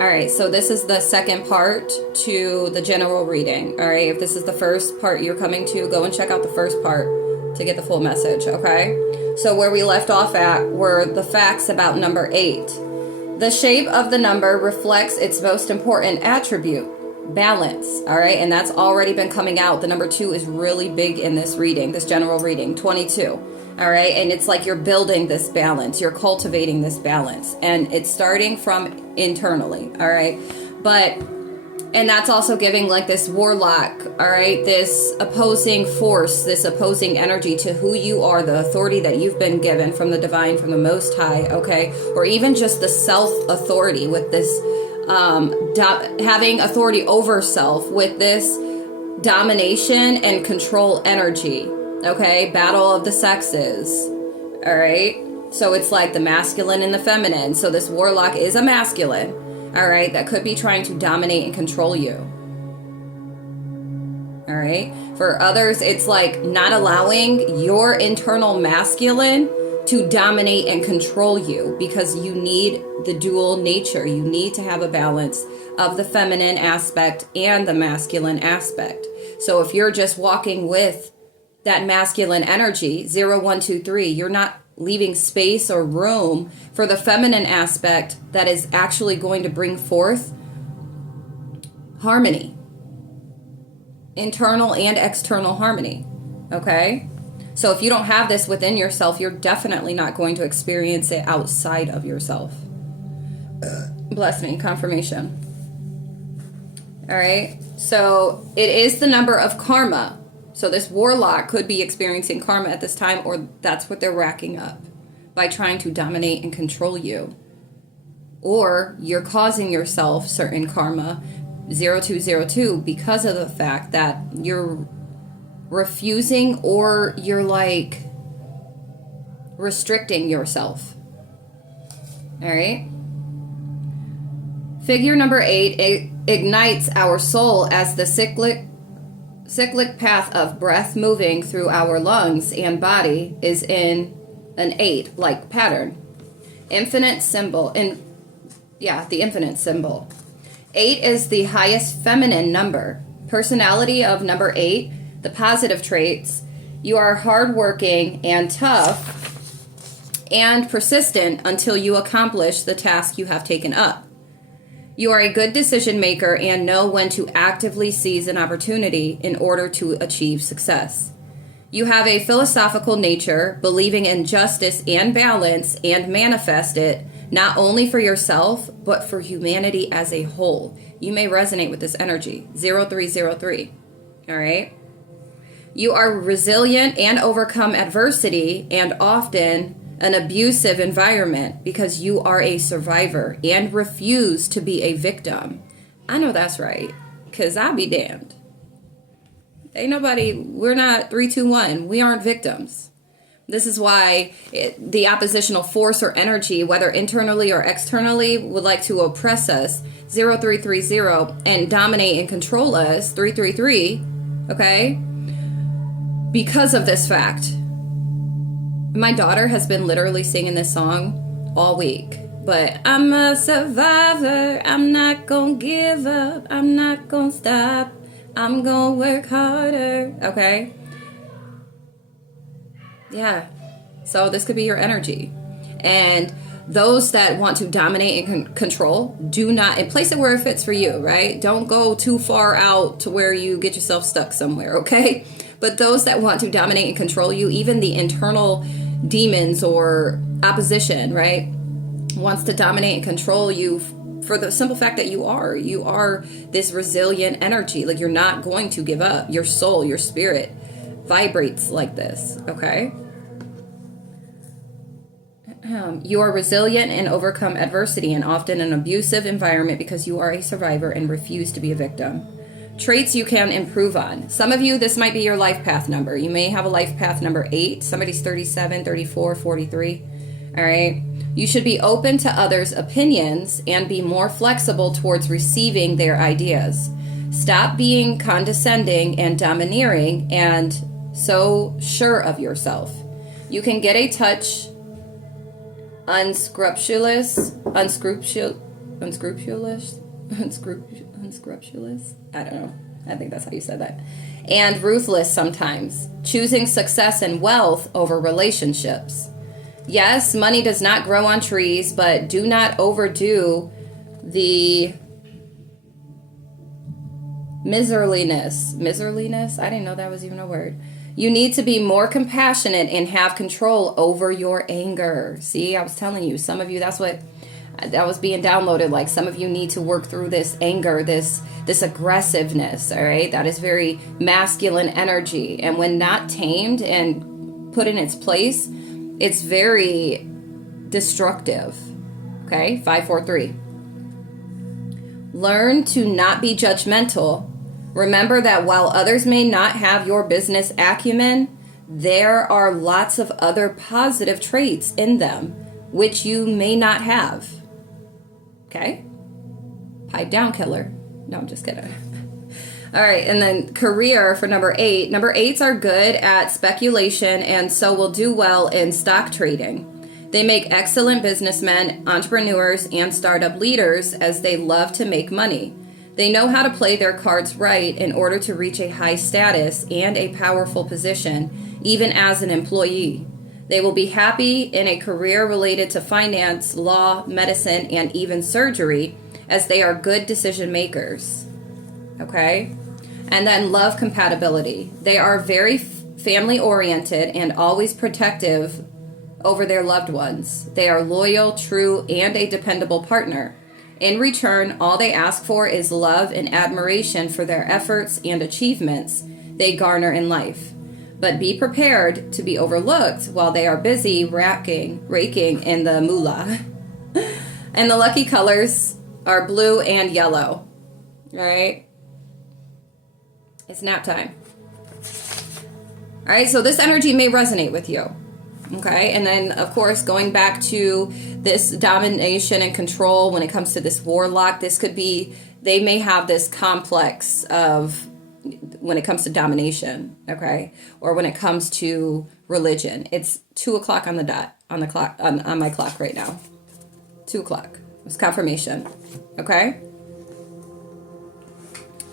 All right, so this is the second part to the general reading. All right, if this is the first part you're coming to, go and check out the first part to get the full message, okay? So where we left off at were the facts about number 8. The shape of the number reflects its most important attribute, balance, all right? And that's already been coming out. The number 2 is really big in this reading, this general reading, 22. All right, and it's like you're building this balance, you're cultivating this balance, and it's starting from internally, all right? And that's also giving like this warlock, all right, this opposing force, this opposing energy to who you are, the authority that you've been given from the divine, from the Most High, okay? Or even just the self-authority with this, having authority over self with this domination and control energy. Okay, battle of the sexes. All right, so it's like the masculine and the feminine. So this warlock is a masculine, all right, that could be trying to dominate and control you. All right, for others, it's like not allowing your internal masculine to dominate and control you, because you need the dual nature. You need to have a balance of the feminine aspect and the masculine aspect. So if you're just walking with that masculine energy, 0, 1, 2, 3, you're not leaving space or room for the feminine aspect that is actually going to bring forth harmony, internal and external harmony, okay? So if you don't have this within yourself, you're definitely not going to experience it outside of yourself. Bless me, confirmation. All right, so it is the number of karma. So this warlock could be experiencing karma at this time, or that's what they're racking up by trying to dominate and control you. Or you're causing yourself certain karma, 0202, because of the fact that you're refusing or you're like restricting yourself. All right. Figure number 8, it ignites our soul as the cyclic path of breath moving through our lungs and body is in an 8 like pattern. Infinite symbol, the infinite symbol. 8 is the highest feminine number. Personality of number 8, the positive traits. You are hardworking and tough and persistent until you accomplish the task you have taken up. You are a good decision maker and know when to actively seize an opportunity in order to achieve success. You have a philosophical nature, believing in justice and balance, and manifest it not only for yourself, but for humanity as a whole. You may resonate with this energy. 0303. All right? You are resilient and overcome adversity and often an abusive environment because you are a survivor and refuse to be a victim. I know that's right, because I'll be damned. Ain't nobody, we're not 3, 2, 1. We aren't victims. This is why the oppositional force or energy, whether internally or externally, would like to oppress us, 0330, and dominate and control us, 333, okay? Because of this fact. My daughter has been literally singing this song all week. But I'm a survivor. I'm not gonna give up. I'm not gonna stop. I'm gonna work harder. Okay? Yeah. So this could be your energy. And those that want to dominate and control, do not, and place it where it fits for you, right? Don't go too far out to where you get yourself stuck somewhere, okay? But those that want to dominate and control you, even the internal demons or opposition, right, wants to dominate and control you for the simple fact that you are this resilient energy. Like, you're not going to give up. Your soul, your spirit vibrates like this, okay? You are resilient and overcome adversity and often an abusive environment because you are a survivor and refuse to be a victim. Traits you can improve on. Some of you, this might be your life path number. You may have a life path number 8. Somebody's 37, 34, 43. All right. You should be open to others' opinions and be more flexible towards receiving their ideas. Stop being condescending and domineering and so sure of yourself. You can get a touch unscrupulous, unscrupulous. I don't know. I think that's how you said that. And ruthless sometimes, choosing success and wealth over relationships. Yes, money does not grow on trees, but do not overdo the miserliness. I didn't know that was even a word. You need to be more compassionate and have control over your anger. See, I was telling you, some of you, that was being downloaded. Like, some of you need to work through this anger, this aggressiveness, all right? That is very masculine energy. And when not tamed and put in its place, it's very destructive. Okay, 543. Learn to not be judgmental. Remember that while others may not have your business acumen, there are lots of other positive traits in them which you may not have. Okay? Pipe down, killer. No, I'm just kidding. All right, and then career for number 8. Number 8s are good at speculation and so will do well in stock trading. They make excellent businessmen, entrepreneurs, and startup leaders as they love to make money. They know how to play their cards right in order to reach a high status and a powerful position, even as an employee. They will be happy in a career related to finance, law, medicine, and even surgery, as they are good decision makers. Okay? And then love compatibility. They are very family oriented and always protective over their loved ones. They are loyal, true, and a dependable partner. In return, all they ask for is love and admiration for their efforts and achievements they garner in life. But be prepared to be overlooked while they are busy raking in the moolah. And the lucky colors are blue and yellow. All right? It's nap time. All right, so this energy may resonate with you. Okay, and then, of course, going back to this domination and control when it comes to this warlock, this could be, they may have this complex of, when it comes to domination, okay, or when it comes to religion. It's 2 o'clock on the dot, on the clock, on my clock right now. 2 o'clock. It's confirmation, okay?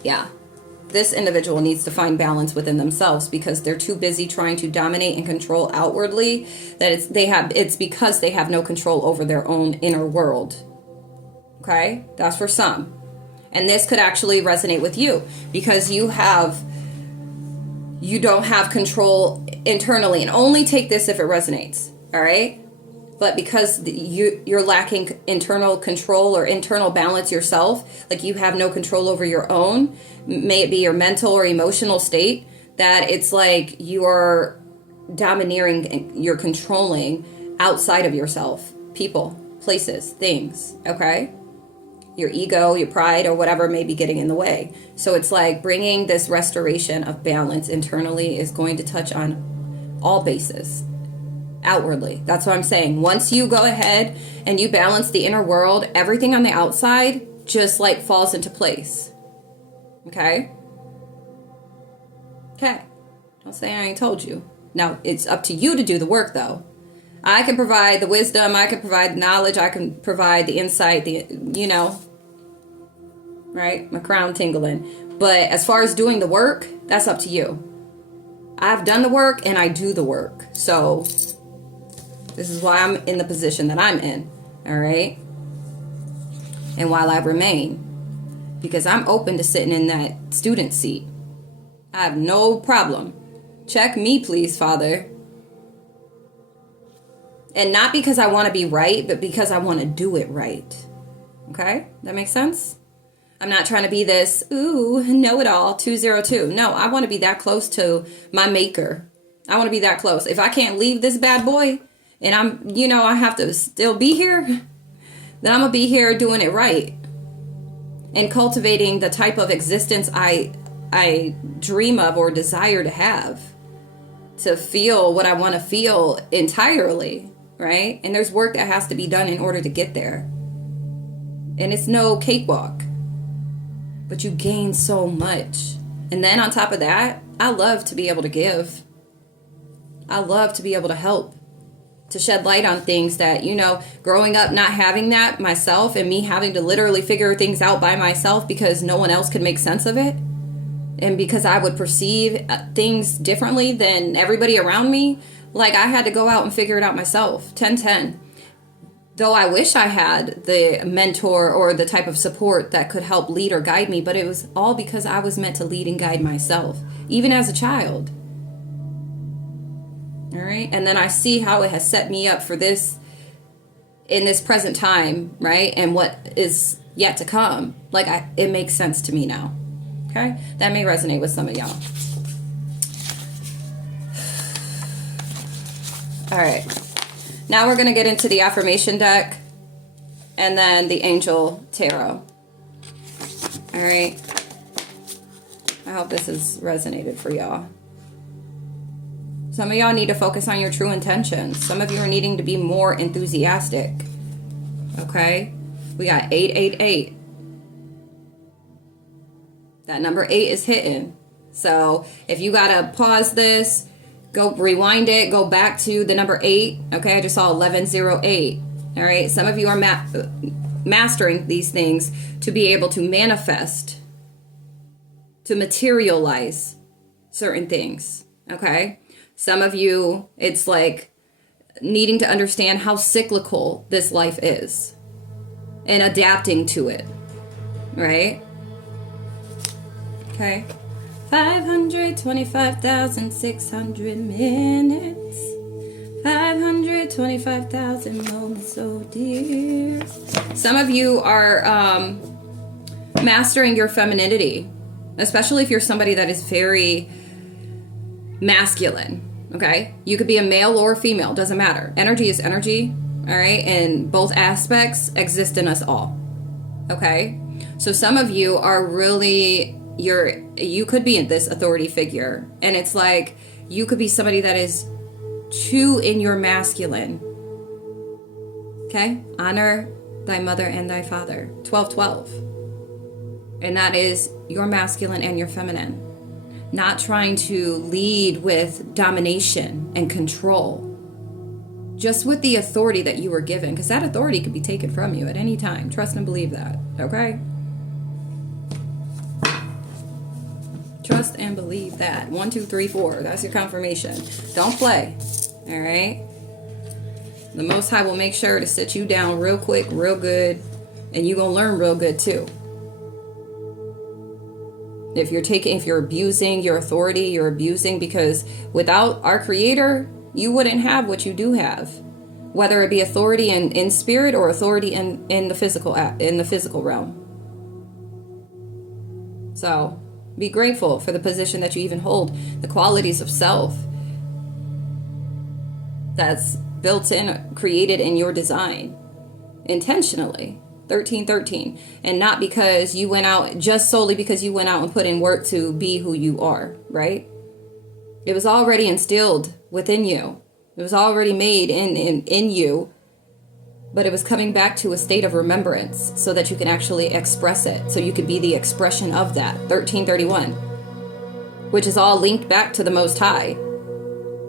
Yeah. This individual needs to find balance within themselves because they're too busy trying to dominate and control outwardly that it's because they have no control over their own inner world. Okay? That's for some. And this could actually resonate with you because you don't have control internally, and only take this if it resonates. All right? But because you're lacking internal control or internal balance yourself, like you have no control over your own, may it be your mental or emotional state, that it's like you're domineering, you're controlling outside of yourself, people, places, things, okay? Your ego, your pride, or whatever may be getting in the way. So it's like bringing this restoration of balance internally is going to touch on all bases. Outwardly. That's what I'm saying. Once you go ahead and you balance the inner world, everything on the outside just like falls into place. Okay? Okay. Don't say I ain't told you. Now, it's up to you to do the work, though. I can provide the wisdom, I can provide the knowledge, I can provide the insight, right? My crown tingling. But as far as doing the work, that's up to you. I've done the work and I do the work. So this is why I'm in the position that I'm in, all right? And while I remain, because I'm open to sitting in that student seat. I have no problem. Check me, please, Father. And not because I want to be right, but because I want to do it right. Okay? That makes sense? I'm not trying to be this, know-it-all, 202. No, I want to be that close to my maker. I want to be that close. If I can't leave this bad boy, and I have to still be here, then I'm going to be here doing it right. And cultivating the type of existence I dream of or desire to have. To feel what I want to feel entirely, right? And there's work that has to be done in order to get there. And it's no cakewalk. But you gain so much. And then on top of that, I love to be able to give. I love to be able to help. to shed light on things that, you know, growing up not having that myself and me having to literally figure things out by myself because no one else could make sense of it. And because I would perceive things differently than everybody around me, like I had to go out and figure it out myself. 10-10. Though I wish I had the mentor or the type of support that could help lead or guide me, but it was all because I was meant to lead and guide myself, even as a child. All right. And then I see how it has set me up for this in this present time, right? And what is yet to come. Like, it makes sense to me now. Okay. That may resonate with some of y'all. All right. Now we're going to get into the affirmation deck and then the angel tarot. All right. I hope this has resonated for y'all. Some of y'all need to focus on your true intentions. Some of you are needing to be more enthusiastic. Okay? We got 888. That number 8 is hitting. So if you got to pause this, go rewind it, go back to the number 8. Okay? I just saw 1108. All right? Some of you are mastering these things to be able to manifest, to materialize certain things. Okay? Some of you, it's like needing to understand how cyclical this life is and adapting to it, right? Okay. 525,600 minutes. 525,000 moments, oh dear. Some of you are mastering your femininity, especially if you're somebody that is very masculine. Okay, you could be a male or a female, doesn't matter. Energy is energy, all right, and both aspects exist in us all. Okay, so some of you are really you could be in this authority figure, and it's like you could be somebody that is too in your masculine. Okay, honor thy mother and thy father. 12-12, and that is your masculine and your feminine. Not trying to lead with domination and control. Just with the authority that you were given. Because that authority could be taken from you at any time. Trust and believe that. Okay? Trust and believe that. 1, 2, 3, 4. That's your confirmation. Don't play. Alright? The Most High will make sure to sit you down real quick, real good. And you're going to learn real good too. If you're abusing your authority, you're abusing, because without our Creator, you wouldn't have what you do have. Whether it be authority in spirit or authority in the physical realm. So be grateful for the position that you even hold, the qualities of self that's built in, created in your design intentionally. 1313, and not because you went out, just solely because you went out and put in work to be who you are, right? It was already instilled within you. It was already made in you, but it was coming back to a state of remembrance so that you can actually express it, so you could be the expression of that. 1331, which is all linked back to the Most High,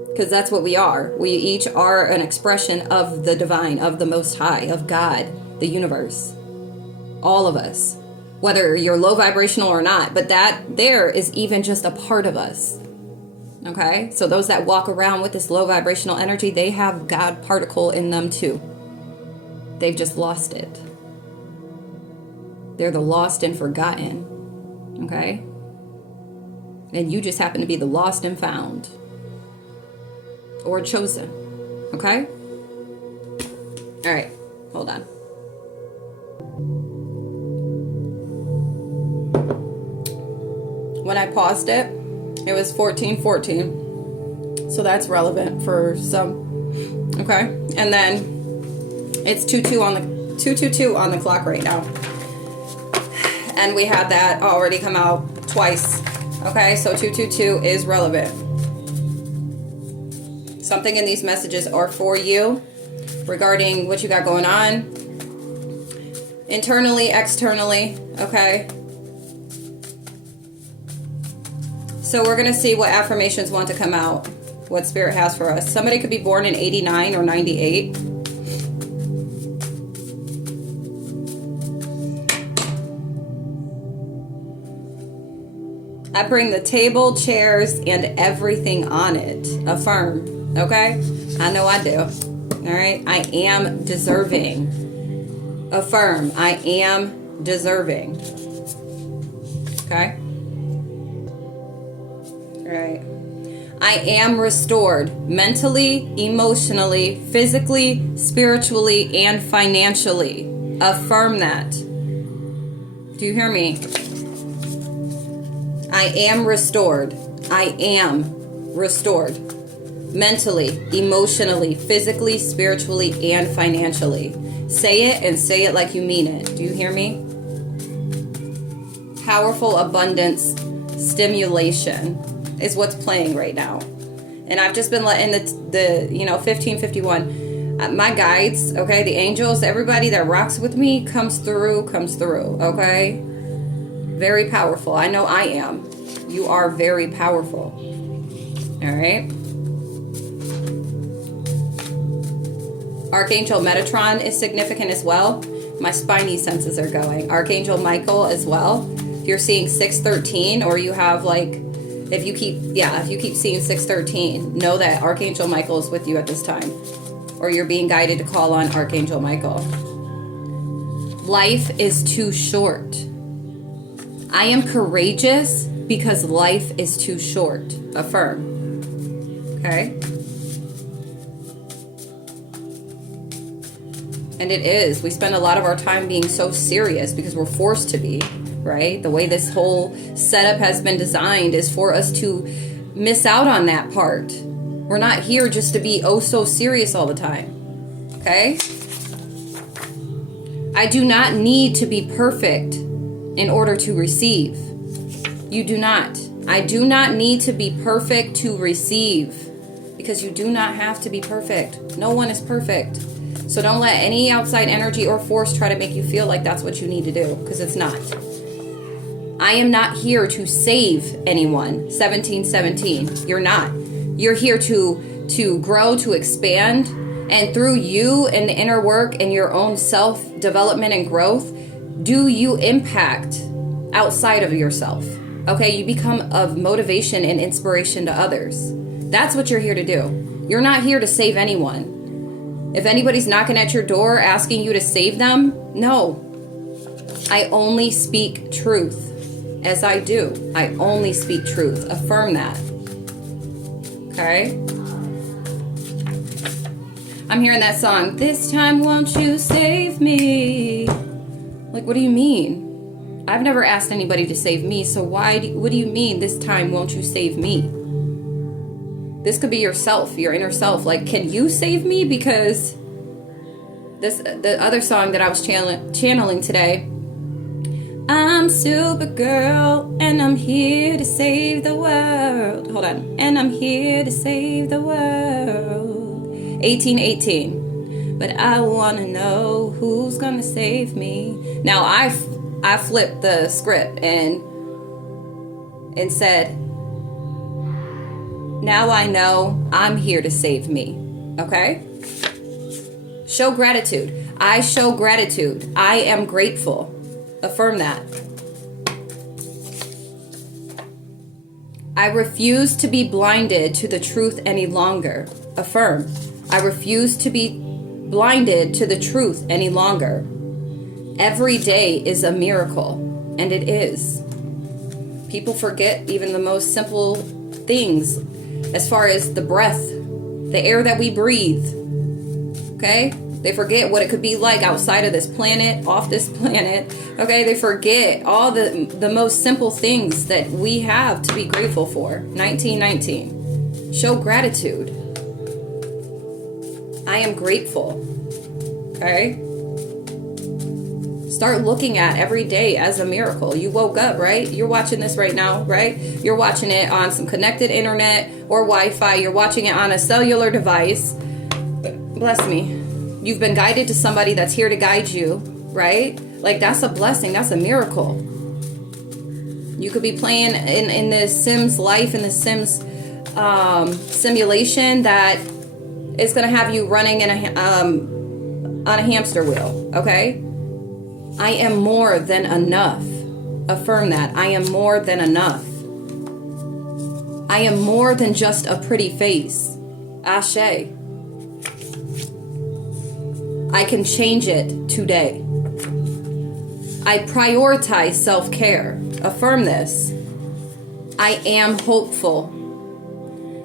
because that's what we are. We each are an expression of the divine, of the Most High, of God, the universe, all of us, whether you're low vibrational or not, but that there is even just a part of us. Okay, so those that walk around with this low vibrational energy, they have God particle in them too. They've just lost it. They're the lost and forgotten. Okay, and you just happen to be the lost and found, or chosen. Okay, all right, hold on. When I paused it, it was 14:14, so that's relevant for some. Okay, and then it's 2:22 on the clock right now, and we had that already come out twice. Okay, so 222 is relevant. Something in these messages are for you regarding what you got going on internally, externally. Okay. So we're going to see what affirmations want to come out. what Spirit has for us. Somebody could be born in 89 or 98. I bring the table, chairs, and everything on it. Affirm. Okay? I know I do. All right? I am deserving. Affirm. I am deserving. Okay? All right. I am restored mentally, emotionally, physically, spiritually, and financially. Affirm that. Do you hear me? I am restored. I am restored. Mentally, emotionally, physically, spiritually, and financially. Say it and say it like you mean it. Do you hear me? Powerful abundance stimulation is what's playing right now. And I've just been letting the 1551, my guides, okay, the angels, everybody that rocks with me comes through, okay? Very powerful. I know I am. You are very powerful. All right. Archangel Metatron is significant as well. My spiny senses are going. Archangel Michael as well. If you're seeing 613, or you have if you keep seeing 613, know that Archangel Michael is with you at this time. Or you're being guided to call on Archangel Michael. Life is too short. I am courageous because life is too short. Affirm. Okay? And it is. We spend a lot of our time being so serious because we're forced to be, right? The way this whole setup has been designed is for us to miss out on that part. We're not here just to be oh so serious all the time. Okay? I do not need to be perfect in order to receive. You do not. I do not need to be perfect to receive, because you do not have to be perfect. No one is perfect. So don't let any outside energy or force try to make you feel like that's what you need to do, because it's not. I am not here to save anyone. 1717. You're not. You're here to grow, to expand, and through you and the inner work and your own self-development and growth, do you impact outside of yourself. Okay, you become of motivation and inspiration to others. That's what you're here to do. You're not here to save anyone. If anybody's knocking at your door asking you to save them, no. I only speak truth, as I do. I only speak truth. Affirm that. Okay? I'm hearing that song, "This time won't you save me?" Like, what do you mean? I've never asked anybody to save me, so what do you mean, this time won't you save me? This could be yourself, your inner self. Like, can you save me? Because the other song that I was channeling today, I'm Supergirl, and I'm here to save the world. Hold on. And I'm here to save the world. 1818. But I want to know who's going to save me. Now, I flipped the script and said, now I know I'm here to save me. Okay? Show gratitude. I show gratitude. I am grateful. Affirm that. I refuse to be blinded to the truth any longer. Affirm. I refuse to be blinded to the truth any longer. Every day is a miracle, and it is. People forget even the most simple things, as far as the breath, the air that we breathe. Okay? They forget what it could be like outside of this planet, off this planet. Okay? They forget all the most simple things that we have to be grateful for. 1919. Show gratitude. I am grateful. Okay? Start looking at every day as a miracle. You woke up, right? You're watching this right now, right? You're watching it on some connected internet or Wi-Fi. You're watching it on a cellular device. Bless me. You've been guided to somebody that's here to guide you, right? Like, that's a blessing. That's a miracle. You could be playing in the Sims life, in the Sims simulation that is going to have you running in on a hamster wheel, okay? I am more than enough. Affirm that. I am more than enough. I am more than just a pretty face. Ashe. I can change it today. I prioritize self-care. Affirm this. I am hopeful.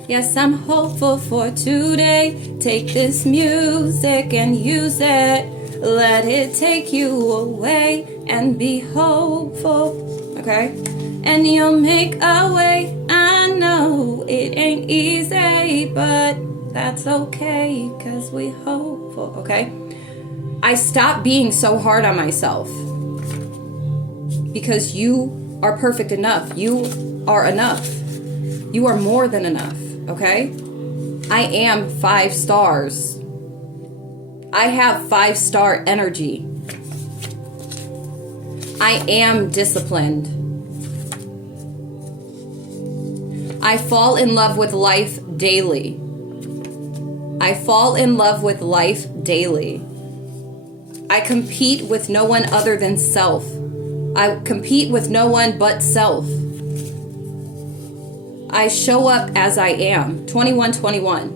Yes, I'm hopeful for today. Take this music and use it. Let it take you away and be hopeful. Okay? And you'll make a way. I know it ain't easy, but that's okay, 'cause we hopeful. Okay? I stopped being so hard on myself because you are perfect enough. You are enough. You are more than enough. Okay? I am 5 stars. I have 5-star energy. I am disciplined. I fall in love with life daily. I fall in love with life daily. I compete with no one other than self. I compete with no one but self. I show up as I am. 2121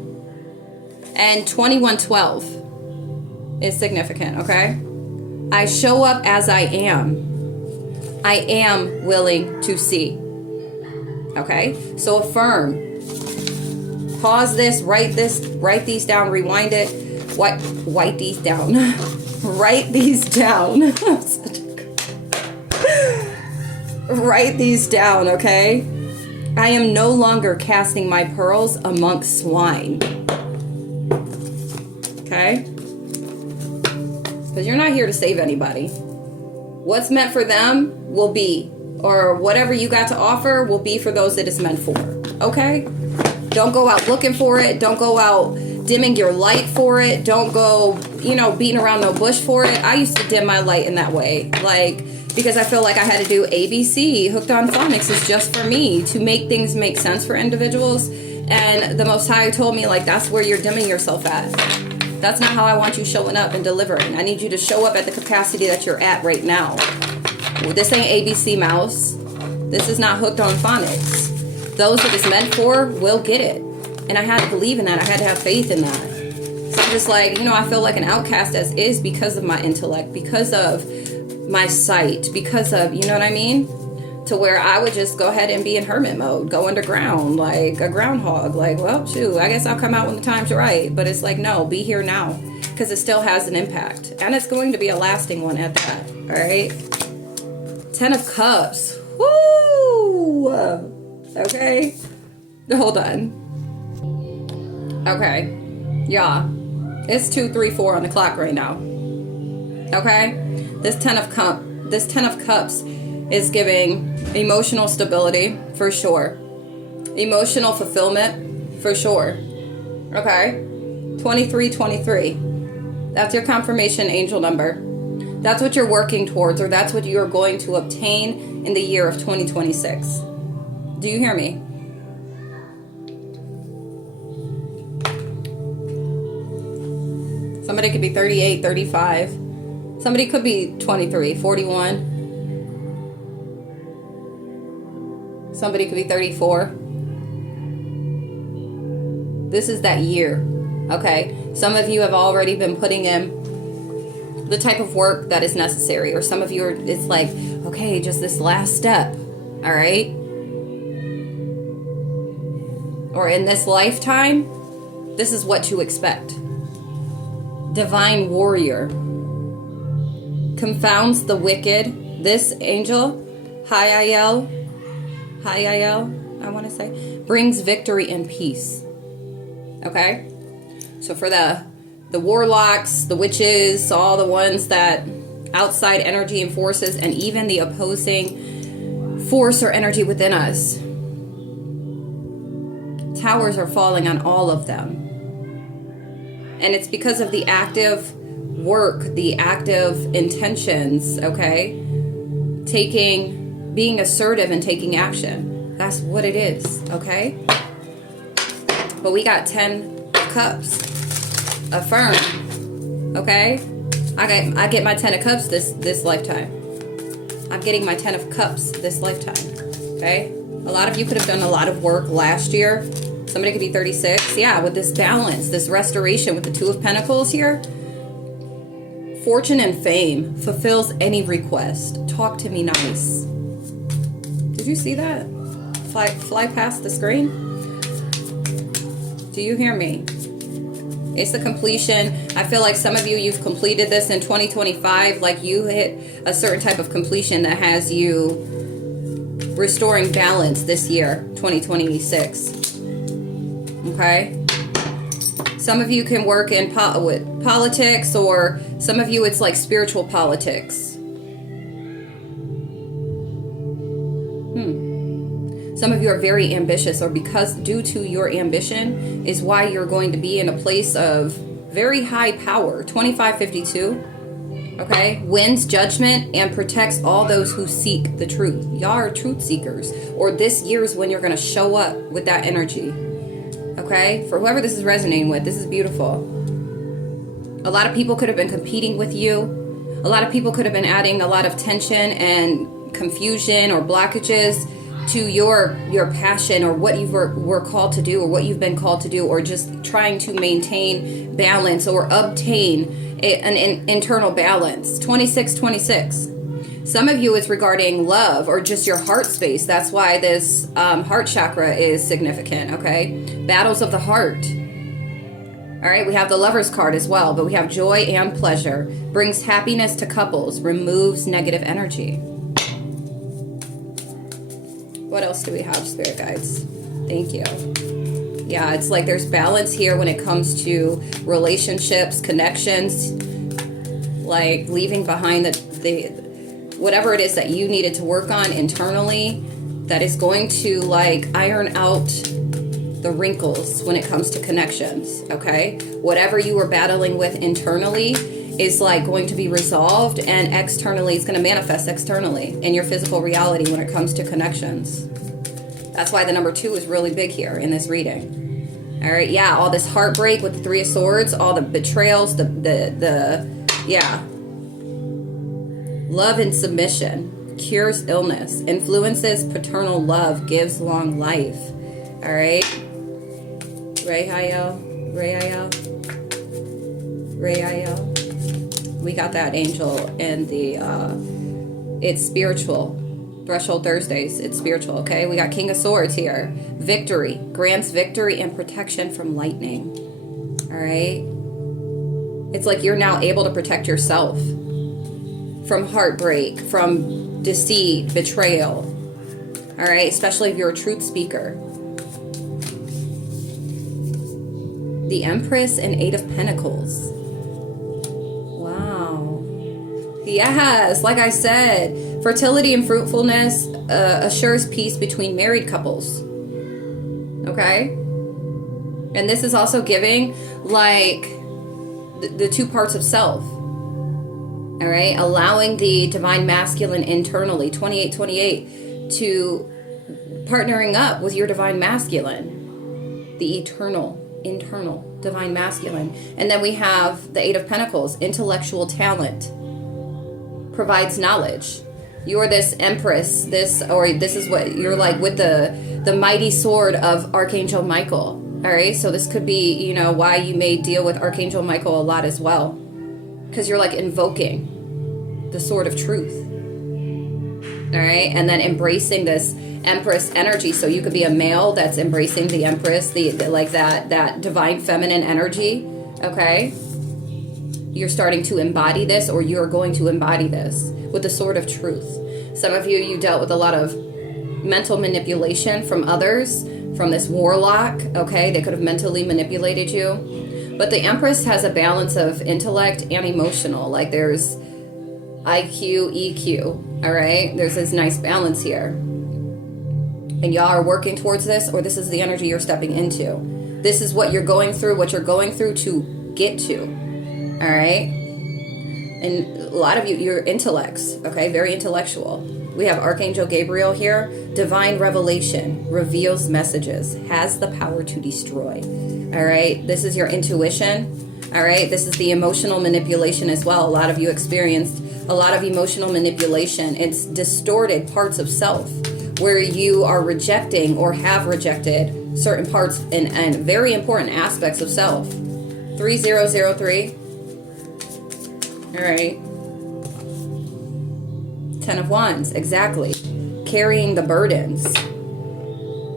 and 2112 is significant, okay? I show up as I am. I am willing to see. Okay? So affirm. Pause this, write these down, rewind it. Write these down. Write these down. Write these down, okay? I am no longer casting my pearls amongst swine. Okay? Because you're not here to save anybody. What's meant for them will be, or whatever you got to offer will be for those that it's meant for. Okay? Don't go out looking for it. Don't go out dimming your light for it. Don't go, beating around no bush for it. I used to dim my light in that way. Because I feel like I had to do ABC. Hooked on Phonics is just for me to make things make sense for individuals. And the Most High told me, that's where you're dimming yourself at. That's not how I want you showing up and delivering. I need you to show up at the capacity that you're at right now. This ain't ABC Mouse. This is not Hooked on Phonics. Those that it's meant for will get it. And I had to believe in that. I had to have faith in that. So I'm just I feel like an outcast as is because of my intellect, because of my sight, because of, you know what I mean? To where I would just go ahead and be in hermit mode, go underground like a groundhog. Well, shoot, I guess I'll come out when the time's right. But it's no, be here now, because it still has an impact. And it's going to be a lasting one at that. All right? 10 of Cups. Woo! Okay? Hold on. Okay. Yeah. It's 2:34 on the clock right now. Okay? This 10 of Cups is giving emotional stability for sure. Emotional fulfillment for sure. Okay? 2323. That's your confirmation angel number. That's what you're working towards, or that's what you're going to obtain in the year of 2026. Do you hear me? Somebody could be 38, 35. Somebody could be 23, 41. Somebody could be 34. This is that year. Okay? Some of you have already been putting in the type of work that is necessary. Or some of you it's okay, just this last step. All right? Or in this lifetime, this is what to expect. Divine warrior. Confounds the wicked. This angel, Hayayel, I want to say, brings victory and peace. Okay? So for the warlocks, the witches, all the ones that outside energy and forces, and even the opposing force or energy within us, towers are falling on all of them. And it's because of the active work, the active intentions, okay? Being assertive and taking action. That's what it is, okay? But we got 10 cups. Affirm. Okay? I get my 10 of cups this lifetime. I'm getting my 10 of cups this lifetime. Okay? A lot of you could have done a lot of work last year. Somebody could be 36. Yeah, with this balance, this restoration with the 2 of Pentacles here. Fortune and fame fulfills any request. Talk to me nice. Did you see that? Fly past the screen? Do you hear me? It's the completion. I feel like some of you, you've completed this in 2025. Like you hit a certain type of completion that has you restoring balance this year, 2026. Okay? Some of you can work in with politics, or some of you it's like spiritual politics. Some of you are very ambitious, or because due to your ambition is why you're going to be in a place of very high power. 2552, okay? Wins judgment and protects all those who seek the truth. Y'all are truth seekers, or this year is when you're going to show up with that energy, okay? For whoever this is resonating with, this is beautiful. A lot of people could have been competing with you. A lot of people could have been adding a lot of tension and confusion or blockages to your passion, or what you were called to do, or what you've been called to do, or just trying to maintain balance or obtain an internal balance. 2626. Some of you it's regarding love or just your heart space. That's why this heart chakra is significant, okay? Battles of the heart. All right, we have the Lover's card as well, but we have joy and pleasure. Brings happiness to couples, removes negative energy. What else do we have, Spirit Guides? Thank you. Yeah, it's like there's balance here when it comes to relationships, connections, like leaving behind the whatever it is that you needed to work on internally that is going to like iron out the wrinkles when it comes to connections, okay? Whatever you were battling with internally is like going to be resolved, and externally it's going to manifest externally in your physical reality when it comes to connections. That's why the number 2 is really big here in this reading. All right, yeah, all this heartbreak with the 3 of Swords, all the betrayals, yeah. Love and submission cures illness, influences paternal love, gives long life. All right. Rayael. We got that angel in the, it's spiritual. Threshold Thursdays, it's spiritual, okay? We got King of Swords here. Victory. Grants victory and protection from lightning. All right? It's like you're now able to protect yourself from heartbreak, from deceit, betrayal. All right? Especially if you're a truth speaker. The Empress and 8 of Pentacles. Yes, like I said, fertility and fruitfulness assures peace between married couples. Okay? And this is also giving, like, the 2 parts of self. All right? Allowing the divine masculine internally, 2828, to partnering up with your divine masculine. The internal divine masculine. And then we have the 8 of Pentacles, intellectual talent. Provides knowledge. You're this empress, this is what you're like with the mighty sword of Archangel Michael. All right, so this could be, you know, why you may deal with Archangel Michael a lot as well, because you're like invoking the sword of truth. All right, and then embracing this Empress energy. So you could be a male that's embracing the Empress, the like that divine feminine energy. Okay. You're starting to embody this, or you're going to embody this with the sword of truth. Some of you dealt with a lot of mental manipulation from others, from this warlock, okay? They could have mentally manipulated you. But the Empress has a balance of intellect and emotional. Like there's IQ, EQ, all right? There's this nice balance here. And y'all are working towards this, or this is the energy you're stepping into. This is what you're going through to get to. All right. And a lot of you, you're intellects, okay? Very intellectual. We have Archangel Gabriel here. Divine revelation, reveals messages, has the power to destroy. All right, this is your intuition. All right, this is the emotional manipulation as well. A lot of you experienced a lot of emotional manipulation. It's distorted parts of self where you are rejecting or have rejected certain parts and very important aspects of self. 3003. All right. 10 of Wands, exactly. Carrying the burdens.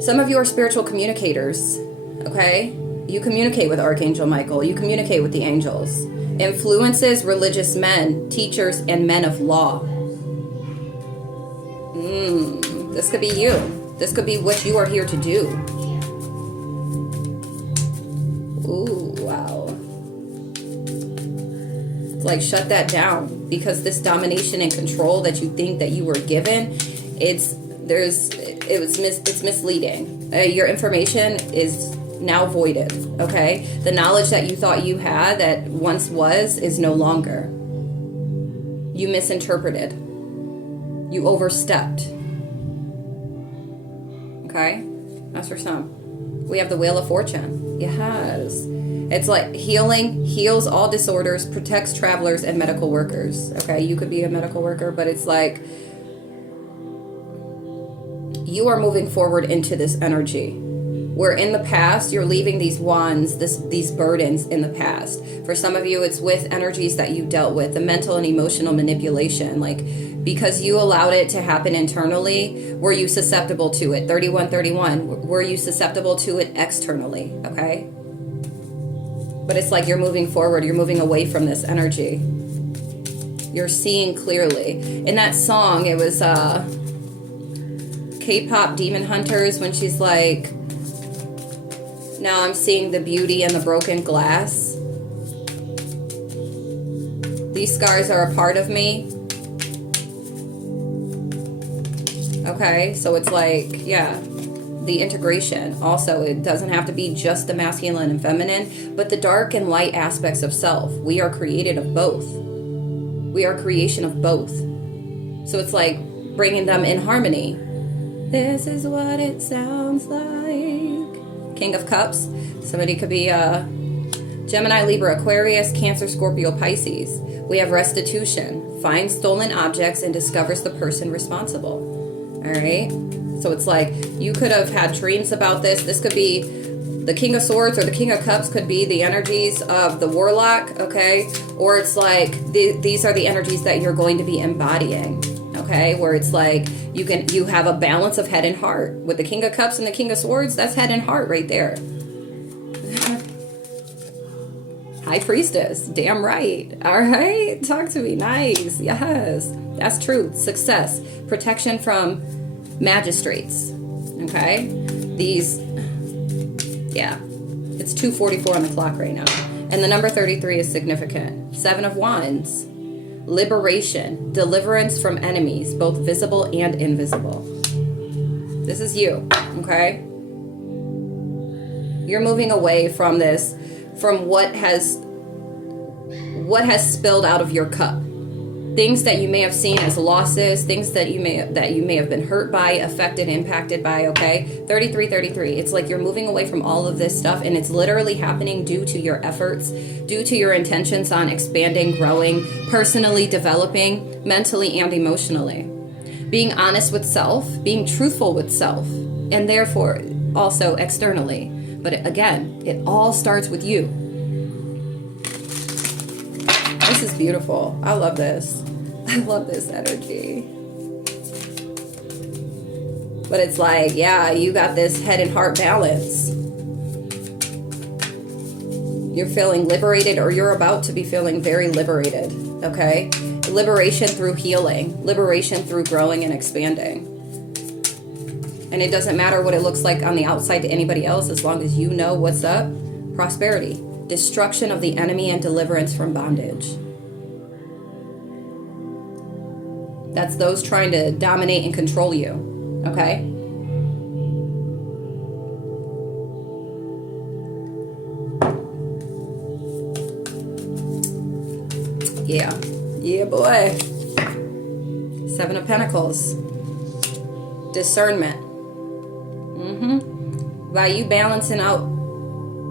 Some of you are spiritual communicators, okay? You communicate with Archangel Michael. You communicate with the angels. Influences religious men, teachers, and men of law. This could be you. This could be what you are here to do. Ooh, wow. It's like, shut that down, because this domination and control that you think that you were given, it's misleading. Your information is now voided, okay? The knowledge that you thought you had that once was is no longer. You misinterpreted. You overstepped. Okay? That's for some. We have the Wheel of Fortune. Yes. It's like healing, heals all disorders, protects travelers and medical workers. Okay? You could be a medical worker, but it's like you are moving forward into this energy. Where in the past, you're leaving these wands, these burdens in the past. For some of you, it's with energies that you dealt with, the mental and emotional manipulation. Like, because you allowed it to happen internally, were you susceptible to it? 3131, were you susceptible to it externally? Okay? But it's like you're moving forward. You're moving away from this energy. You're seeing clearly. In that song, it was K-pop Demon Hunters, when she's like, now I'm seeing the beauty in the broken glass. These scars are a part of me. Okay, so it's like, yeah, the integration. Also, it doesn't have to be just the masculine and feminine, but the dark and light aspects of self. We are created of both. We are creation of both. So it's like bringing them in harmony. This is what it sounds like. King of Cups. Somebody could be Gemini, Libra, Aquarius, Cancer, Scorpio, Pisces. We have restitution. Finds stolen objects and discovers the person responsible. All right. So it's like you could have had dreams about this. This could be the King of Swords, or the King of Cups could be the energies of the Warlock. Okay. Or it's like these are the energies that you're going to be embodying. Okay, where it's like you have a balance of head and heart. With the King of Cups and the King of Swords, that's head and heart right there. High Priestess, damn right. All right, talk to me. Nice. Yes, that's truth. Success, protection from magistrates. Okay, it's 2:44 on the clock right now, and the number 33 is significant. 7 of Wands. Liberation, deliverance from enemies, both visible and invisible. This is you, okay? You're moving away from this, from what has spilled out of your cup. Things that you may have seen as losses, things that you may have been hurt by, affected, impacted by, okay? 3333. It's like you're moving away from all of this stuff, and it's literally happening due to your efforts, due to your intentions on expanding, growing, personally developing, mentally and emotionally. Being honest with self, being truthful with self, and therefore also externally. But again, it all starts with you. This is beautiful. I love this. I love this energy. But it's like, yeah, you got this head and heart balance. You're feeling liberated, or you're about to be feeling very liberated, okay? Liberation through healing. Liberation through growing and expanding. And it doesn't matter what it looks like on the outside to anybody else, as long as you know what's up. Prosperity. Destruction of the enemy and deliverance from bondage. That's those trying to dominate and control you, okay? Yeah, boy. 7 of Pentacles. Discernment. By you balancing out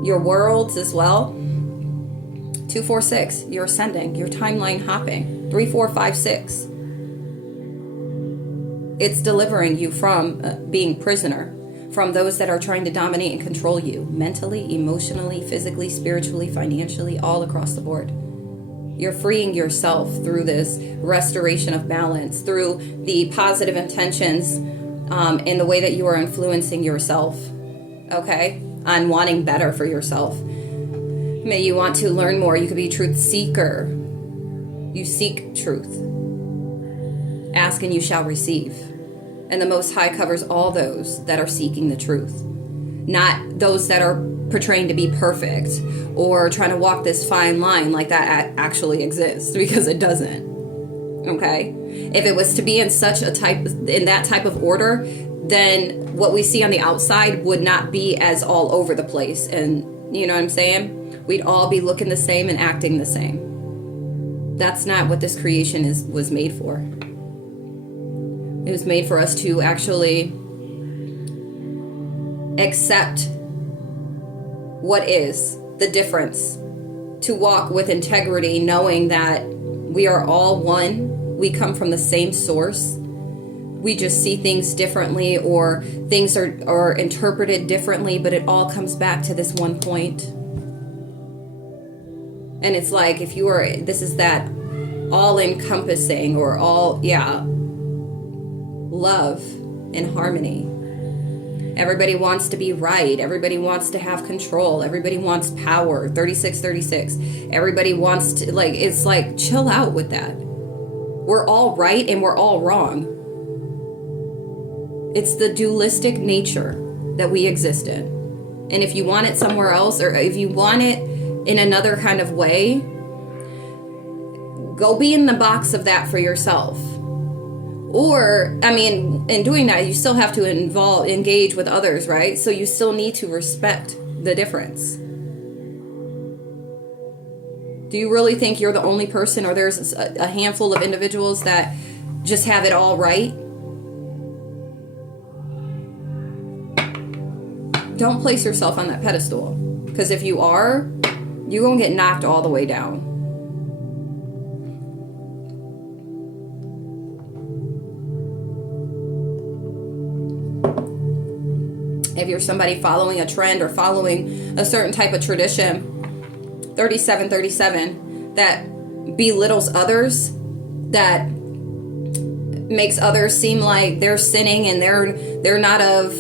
your worlds as well. 246, you're ascending. You're timeline hopping. 3, 4, 5, 6. It's delivering you from being prisoner, from those that are trying to dominate and control you mentally, emotionally, physically, spiritually, financially, all across the board. You're freeing yourself through this restoration of balance, through the positive intentions in the way that you are influencing yourself, okay, on wanting better for yourself. May you want to learn more. You could be a truth seeker. You seek truth. Ask and you shall receive. And the Most High covers all those that are seeking the truth, not those that are portraying to be perfect or trying to walk this fine line like that actually exists, because it doesn't. Okay? If it was to be in that type of order, then what we see on the outside would not be as all over the place. And you know what I'm saying? We'd all be looking the same and acting the same. That's not what this creation was made for. It was made for us to actually accept what is the difference, to walk with integrity, knowing that we are all one. We come from the same source. We just see things differently, or things are interpreted differently, but it all comes back to this one point. And it's like, this is that all-encompassing, or love and harmony. Everybody wants to be right. Everybody wants to have control. Everybody wants power. 3636. Everybody wants to, it's like, chill out with that. We're all right and we're all wrong. It's the dualistic nature that we exist in. And if you want it somewhere else, or if you want it in another kind of way, go be in the box of that for yourself. Or, in doing that, you still have to engage with others, right? So you still need to respect the difference. Do you really think you're the only person, or there's a handful of individuals that just have it all right? Don't place yourself on that pedestal. Because if you are, you're going to get knocked all the way down. If you're somebody following a trend or following a certain type of tradition, 3737, that belittles others, that makes others seem like they're sinning and they're not of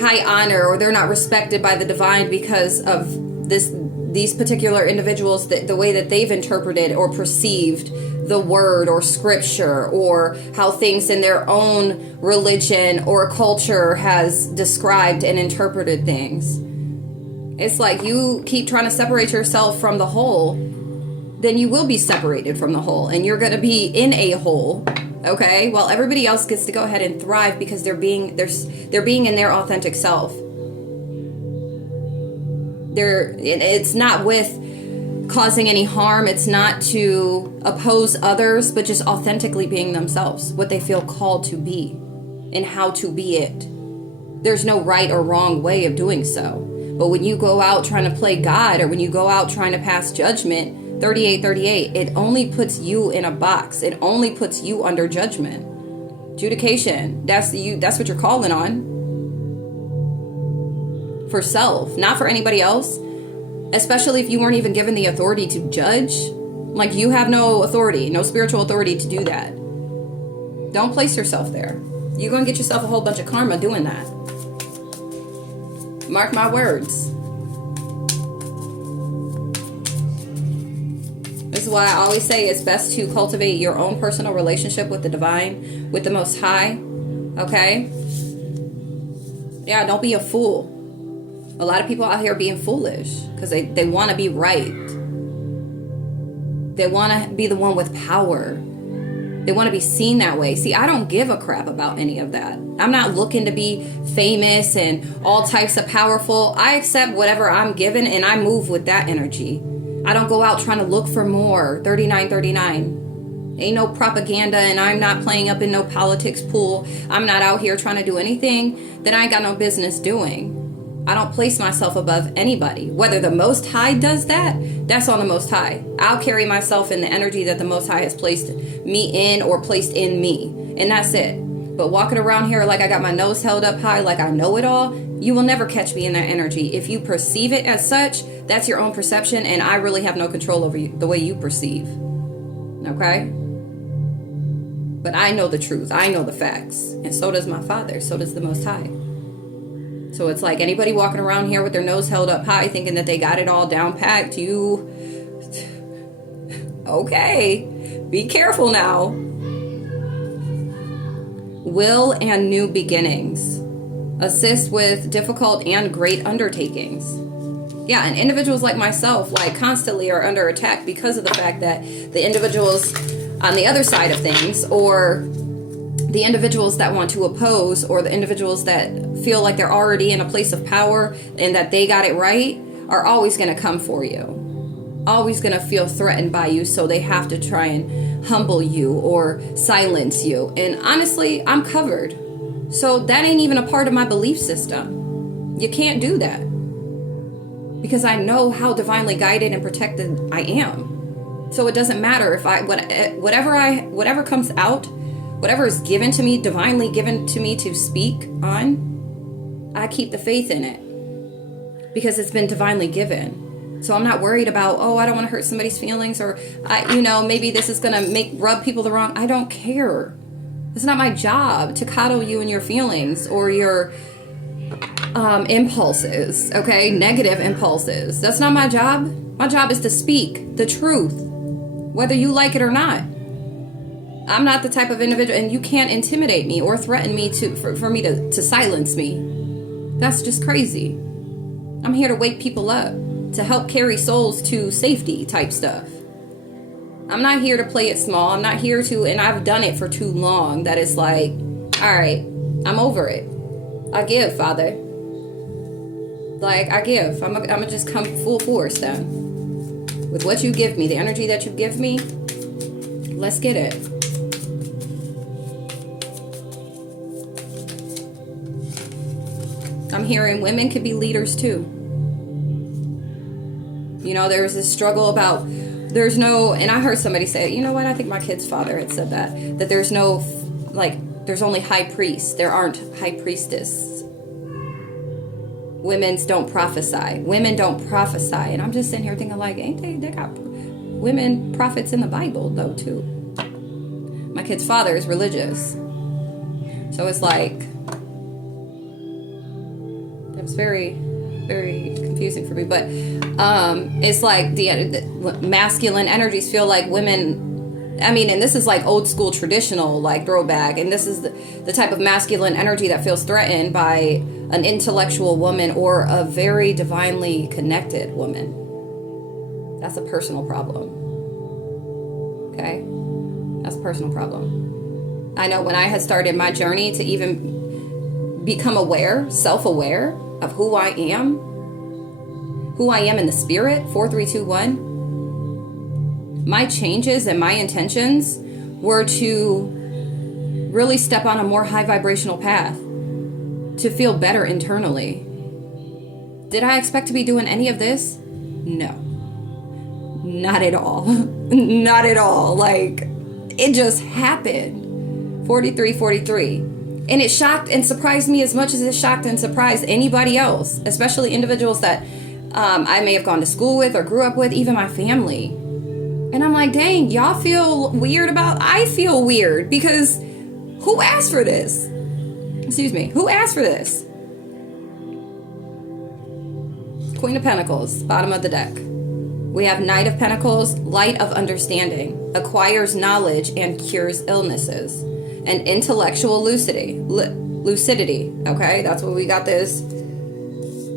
high honor, or they're not respected by the divine because of these particular individuals, the way that they've interpreted or perceived the word or scripture, or how things in their own religion or culture has described and interpreted things. It's like, you keep trying to separate yourself from the whole, then you will be separated from the whole, and you're going to be in a hole, okay? While everybody else gets to go ahead and thrive because they're being in their authentic self. It's not with causing any harm. It's not to oppose others, but just authentically being themselves, what they feel called to be and how to be it. There's no right or wrong way of doing so. But when you go out trying to play God, or when you go out trying to pass judgment, 3838, it only puts you in a box. It only puts you under judgment. Adjudication, that's what you're calling on. For self, not for anybody else. Especially if you weren't even given the authority to judge. Like, you have no authority, no spiritual authority to do that. Don't place yourself there. You're going to get yourself a whole bunch of karma doing that. Mark my words. This is why I always say it's best to cultivate your own personal relationship with the divine, with the Most High. Okay? Yeah, don't be a fool. A lot of people out here being foolish because they want to be right. They want to be the one with power. They want to be seen that way. See, I don't give a crap about any of that. I'm not looking to be famous and all types of powerful. I accept whatever I'm given and I move with that energy. I don't go out trying to look for more. 3939. ain't no propaganda, and I'm not playing up in no politics pool. I'm not out here trying to do anything that I ain't got no business doing. I don't place myself above anybody. Whether the Most High does that, that's on the Most High. I'll carry myself in the energy that the Most High has placed me in or placed in me. And that's it. But walking around here like I got my nose held up high, like I know it all, you will never catch me in that energy. If you perceive it as such, that's your own perception, and I really have no control over you, the way you perceive. Okay? But I know the truth. I know the facts. And so does my Father. So does the Most High. So it's like anybody walking around here with their nose held up high thinking that they got it all down packed, okay, be careful now. Will and new beginnings. Assist with difficult and great undertakings. Yeah, and individuals like myself, like, constantly are under attack because of the fact that the individuals on the other side of things, or the individuals that want to oppose, or the individuals that feel like they're already in a place of power and that they got it right, are always going to come for you. Always going to feel threatened by you, so they have to try and humble you or silence you. And honestly, I'm covered. So that ain't even a part of my belief system. You can't do that. Because I know how divinely guided and protected I am. So it doesn't matter if whatever comes out, whatever is given to me, divinely given to me to speak on, I keep the faith in it because it's been divinely given. So I'm not worried about, I don't want to hurt somebody's feelings, or maybe this is going to rub people the wrong. I don't care. It's not my job to coddle you and your feelings or your impulses, okay? Negative impulses. That's not my job. My job is to speak the truth, whether you like it or not. I'm not the type of individual, and you can't intimidate me or threaten me for me to silence me. That's just crazy. I'm here to wake people up, to help carry souls to safety type stuff. I'm not here to play it small. I'm not here to, and I've done it for too long, that it's like, all right, I'm over it. I give, Father. Like, I give. I'm gonna just come full force then. With what you give me, the energy that you give me, let's get it. I'm hearing women could be leaders too. There's this struggle about, there's no, and I heard somebody say, I think my kid's father had said that there's no, there's only high priests. There aren't high priestess. Women don't prophesy. Women don't prophesy. And I'm just sitting here thinking, like, ain't they got women prophets in the Bible though too. My kid's father is religious. So it's like, it's very, very confusing for me. But it's like the masculine energies feel like women, and this is like old school traditional, like throwback. And this is the type of masculine energy that feels threatened by an intellectual woman or a very divinely connected woman. That's a personal problem. Okay? That's a personal problem. I know when I had started my journey to even become aware, self-aware of who I am in the spirit, 4321, my changes and my intentions were to really step on a more high vibrational path, to feel better internally. Did I expect to be doing any of this? No. Not at all. Not at all. Like, it just happened. 4343. And it shocked and surprised me as much as it shocked and surprised anybody else, especially individuals that I may have gone to school with or grew up with, even my family. And I'm like, dang, y'all feel weird about, I feel weird because who asked for this? Excuse me, who asked for this? Queen of Pentacles, bottom of the deck. We have Knight of Pentacles, light of understanding, acquires knowledge and cures illnesses, and intellectual lucidity. Okay, that's what we got this.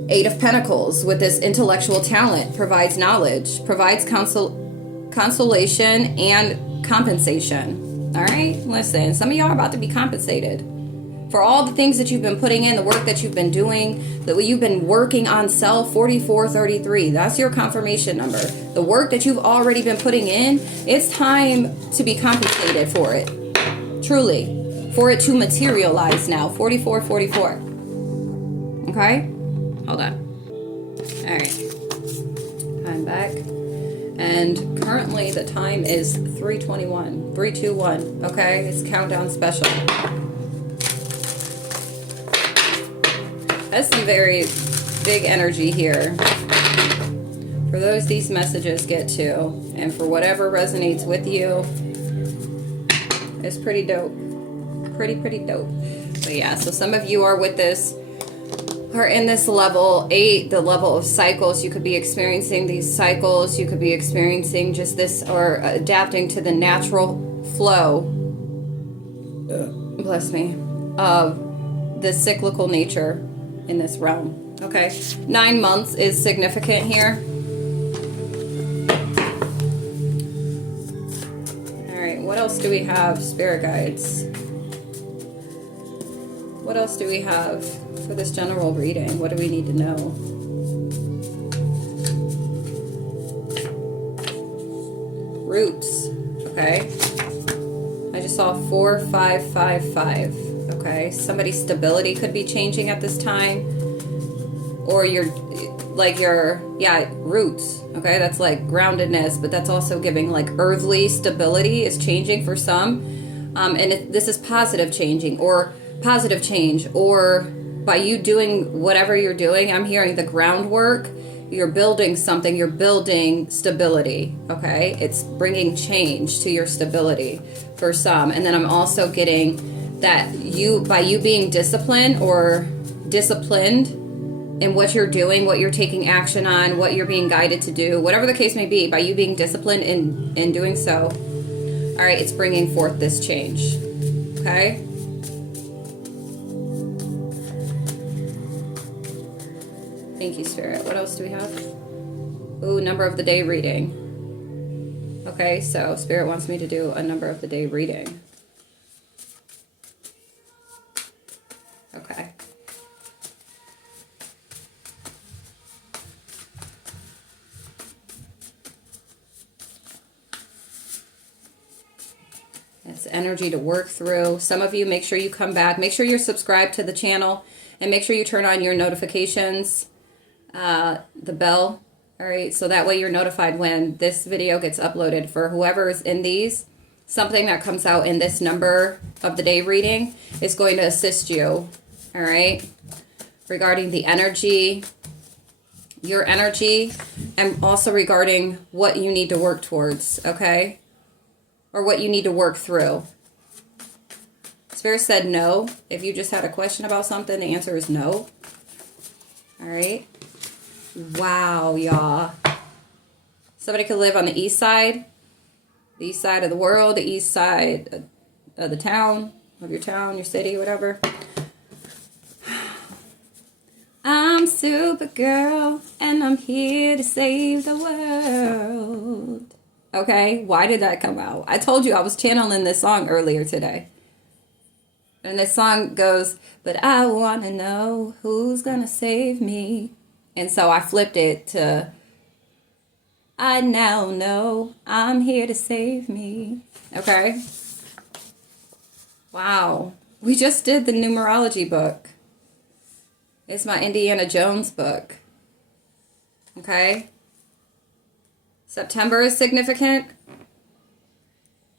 Eight of Pentacles with this intellectual talent, provides knowledge, provides consolation and compensation. All right, listen, some of y'all are about to be compensated. For all the things that you've been putting in, the work that you've been doing, that you've been working on self, 4433. That's your confirmation number. The work that you've already been putting in, it's time to be compensated for it. Truly. For it to materialize now. 4444. Okay? Hold on. Alright. I'm back. And currently the time is 3:21. 3:21. Okay? It's countdown special. That's some very big energy here. For those these messages get to, and for whatever resonates with you, it's pretty dope. Pretty dope. But yeah, so some of you are with this, are in this level 8, the level of cycles. You could be experiencing these cycles. You could be experiencing just this, or adapting to the natural flow, bless me, of the cyclical nature in this realm. Okay, 9 months is significant here. All right, what else do we have, spirit guides? What else do we have for this general reading? What do we need to know? Roots. Okay, I just saw 4555. Okay, somebody's stability could be changing at this time, or your roots. Okay, that's like groundedness, but that's also giving like earthly stability is changing for some, and this is positive changing or positive change, or by you doing whatever you're doing. I'm hearing the groundwork. You're building something. You're building stability. Okay, it's bringing change to your stability for some, and then I'm also getting that by you being disciplined or disciplined in what you're doing, what you're taking action on, what you're being guided to do, whatever the case may be, by you being disciplined in doing so, all right, it's bringing forth this change. Okay? Thank you, Spirit. What else do we have? Ooh, number of the day reading. Okay, so Spirit wants me to do a number of the day reading. Okay. It's energy to work through. Some of you, make sure you come back. Make sure you're subscribed to the channel, and make sure you turn on your notifications, the bell. All right, so that way you're notified when this video gets uploaded. For whoever is in these, something that comes out in this number of the day reading is going to assist you. All right, regarding the energy, your energy, and also regarding what you need to work towards, okay? Or what you need to work through. Spirit said no. If you just had a question about something, the answer is no. All right. Wow, y'all. Somebody could live on the east side of the world, the east side of the town, of your town, your city, whatever. I'm Supergirl, and I'm here to save the world. Okay, why did that come out? I told you I was channeling this song earlier today. And this song goes, but I want to know who's going to save me. And so I flipped it to, I now know I'm here to save me. Okay? Wow. We just did the numerology book. It's my Indiana Jones book. Okay? September is significant.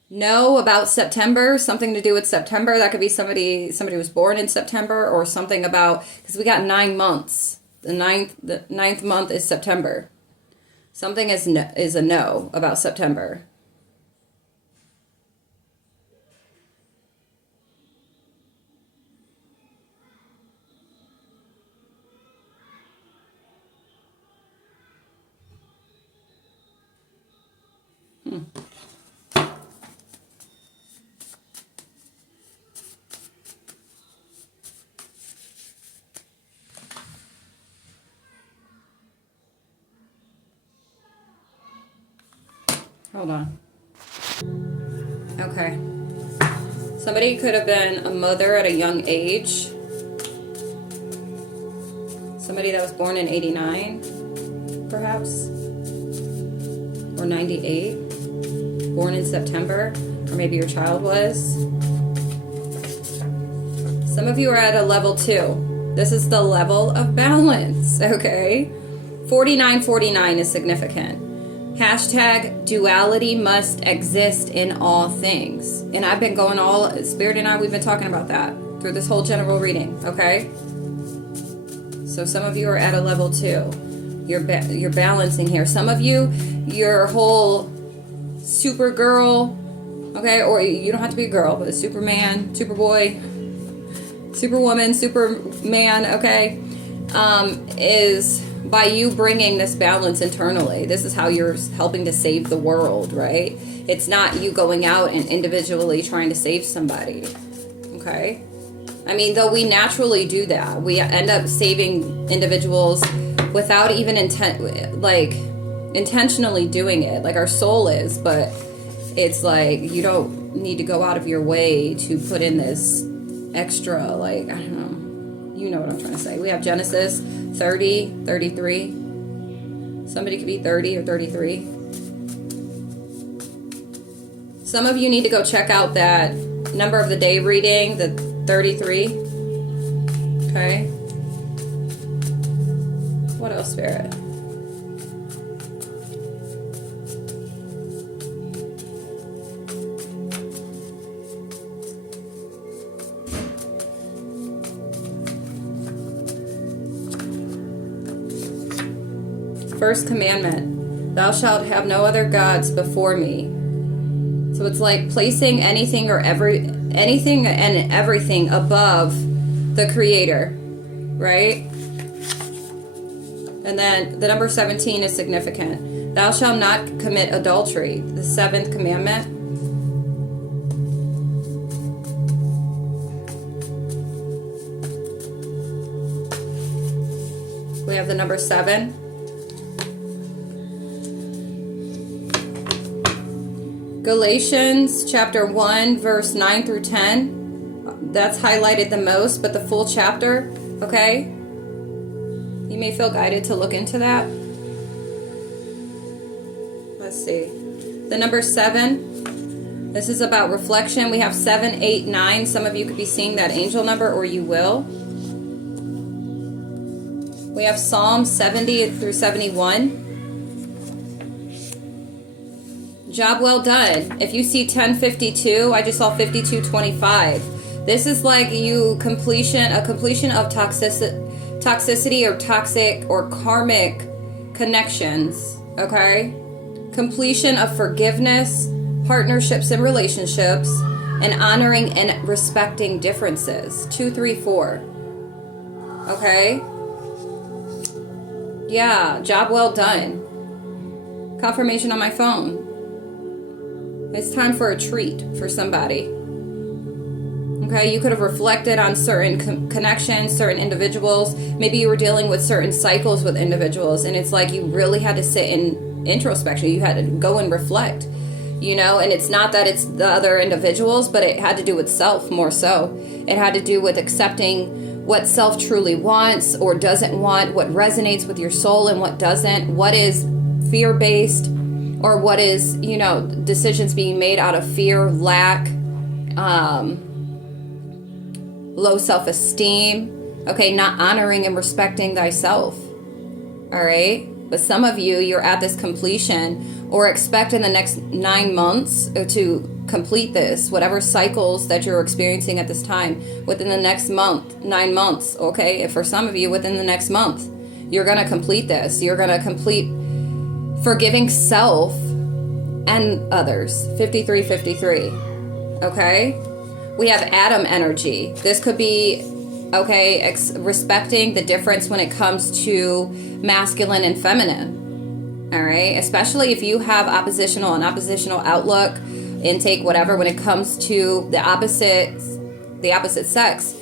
Know about September, something to do with September. That could be somebody was born in September, or something about, because we got 9 months. The ninth month is September. Something is a no about September. Hold on. Okay. Somebody could have been a mother at a young age. Somebody that was born in 89, perhaps. Or 98. Born in September. Or maybe your child was. Some of you are at a level 2. This is the level of balance, okay? 4949 is significant. Hashtag duality must exist in all things. And I've been going Spirit and I, we've been talking about that through this whole general reading, okay? So some of you are at a level 2. You're balancing here. Some of you, your whole Supergirl, okay? Or you don't have to be a girl, but a Superman, Superboy, Superwoman, Superman, okay? Is by you bringing this balance internally. This is how you're helping to save the world, right? It's not you going out and individually trying to save somebody, okay? I mean, though we naturally do that. We end up saving individuals without even intentionally doing it. Like our soul is, but it's like you don't need to go out of your way to put in this extra, like, I don't know. You know what I'm trying to say. We have Genesis 30, 33. Somebody could be 30 or 33. Some of you need to go check out that number of the day reading, the 33. Okay. What else, Spirit? First commandment, thou shalt have no other gods before me. So it's like placing anything and everything above the Creator, right? And then the number 17 is significant. Thou shalt not commit adultery, the 7th commandment. We have the number 7. Galatians chapter 1 verse 9 through 10. That's highlighted the most, but the full chapter, okay? You may feel guided to look into that. Let's see. The number 7. This is about reflection. We have 7, 8, 9. Some of you could be seeing that angel number, or you will. We have Psalm 70 through 71. Job well done. If you see 1052, I just saw 5225. This is like a completion of toxicity or toxic or karmic connections, okay? Completion of forgiveness, partnerships and relationships, and honoring and respecting differences. 2, 3, 4. Okay? Yeah, job well done. Confirmation on my phone. It's time for a treat for somebody. Okay, you could have reflected on certain connections, certain individuals. Maybe you were dealing with certain cycles with individuals, and it's like you really had to sit in introspection. You had to go and reflect, and it's not that it's the other individuals, but it had to do with self more so. It had to do with accepting what self truly wants or doesn't want, what resonates with your soul and what doesn't, what is fear-based, or what is, decisions being made out of fear, lack, low self-esteem, okay, not honoring and respecting thyself, all right? But some of you, you're at this completion or expect in the next 9 months to complete this, whatever cycles that you're experiencing at this time, within the next month, 9 months, okay? If for some of you, within the next month, you're going to complete this. You're going to complete forgiving self and others. 5353. Okay? We have Adam energy. This could be, okay, respecting the difference when it comes to masculine and feminine. All right? Especially if you have oppositional outlook, intake, whatever, when it comes to the opposite sex.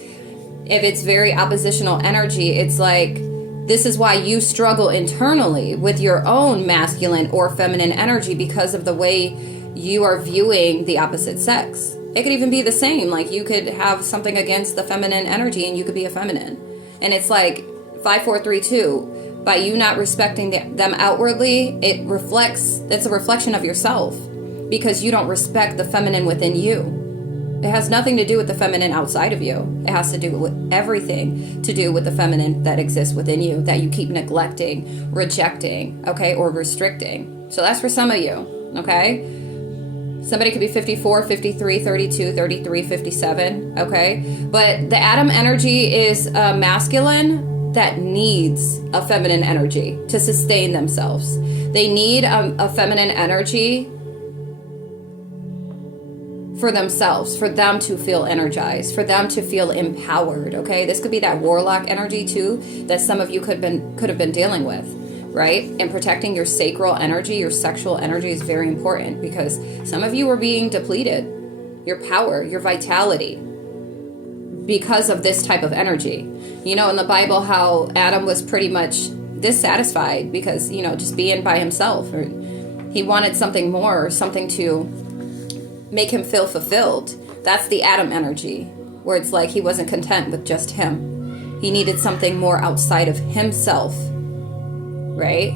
If it's very oppositional energy, it's like, this is why you struggle internally with your own masculine or feminine energy because of the way you are viewing the opposite sex. It could even be the same. Like, you could have something against the feminine energy and you could be a feminine. And it's like 5432. By you not respecting them outwardly, it's a reflection of yourself, because you don't respect the feminine within you. It has nothing to do with the feminine outside of you. It has to do with everything to do with the feminine that exists within you that you keep neglecting, rejecting, okay, or restricting. So that's for some of you, okay? Somebody could be 54, 53, 32, 33, 57, okay? But the Adam energy is masculine that needs a feminine energy to sustain themselves. They need a feminine energy for themselves, for them to feel energized, for them to feel empowered, okay? This could be that warlock energy too that some of you could have been dealing with, right? And protecting your sacral energy, your sexual energy is very important, because some of you are being depleted, your power, your vitality, because of this type of energy. You know, in the Bible, how Adam was pretty much dissatisfied because, you know, just being by himself, or he wanted something more, something to make him feel fulfilled. That's the Adam energy, where it's like he wasn't content with just him. He needed something more outside of himself, right?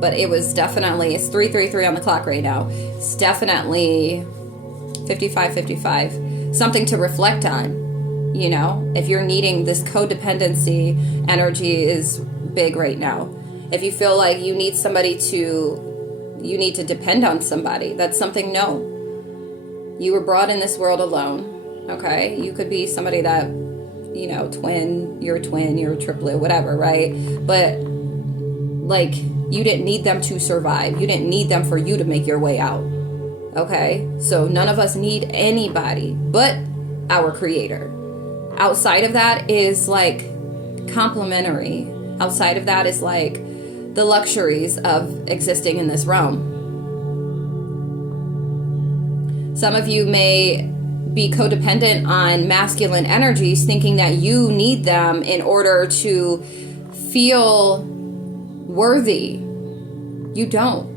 But it was definitely, it's 3:33 on the clock right now. It's definitely 55:55. Something to reflect on. You know, if you're needing this codependency energy is big right now. If you feel like you need to depend on somebody, that's something. No. You were brought in this world alone, okay? You could be somebody that, you know, you're a triplet, whatever, right? But, like, you didn't need them to survive. You didn't need them for you to make your way out, okay? So none of us need anybody but our Creator. Outside of that is, like, complementary. Outside of that is, like, the luxuries of existing in this realm. Some of you may be codependent on masculine energies, thinking that you need them in order to feel worthy. You don't.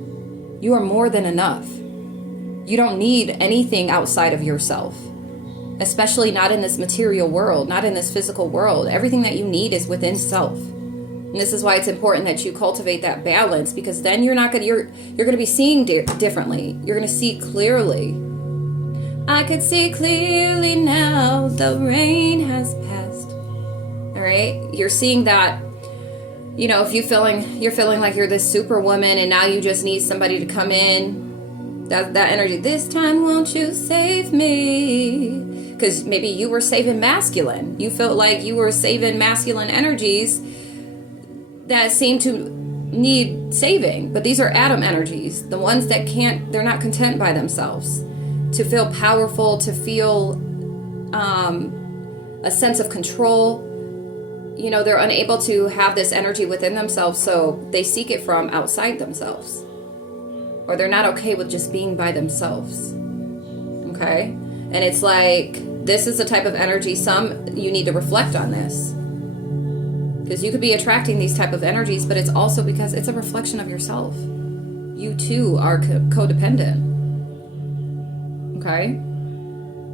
You are more than enough. You don't need anything outside of yourself, especially not in this material world, not in this physical world. Everything that you need is within self. And this is why it's important that you cultivate that balance, because then you're going to be seeing differently. You're going to see clearly. I could see clearly now, the rain has passed. All right? You're seeing that, you know, if you're feeling like you're this superwoman and now you just need somebody to come in, that energy, this time won't you save me? Because maybe you were saving masculine. You felt like you were saving masculine energies that seem to need saving. But these are Adam energies, the ones that they're not content by themselves. To feel powerful, to feel a sense of control. You know, they're unable to have this energy within themselves, so they seek it from outside themselves. Or they're not okay with just being by themselves. Okay? And it's like, this is the type of energy, you need to reflect on this. Because you could be attracting these type of energies, but it's also because it's a reflection of yourself. You too are codependent. Okay?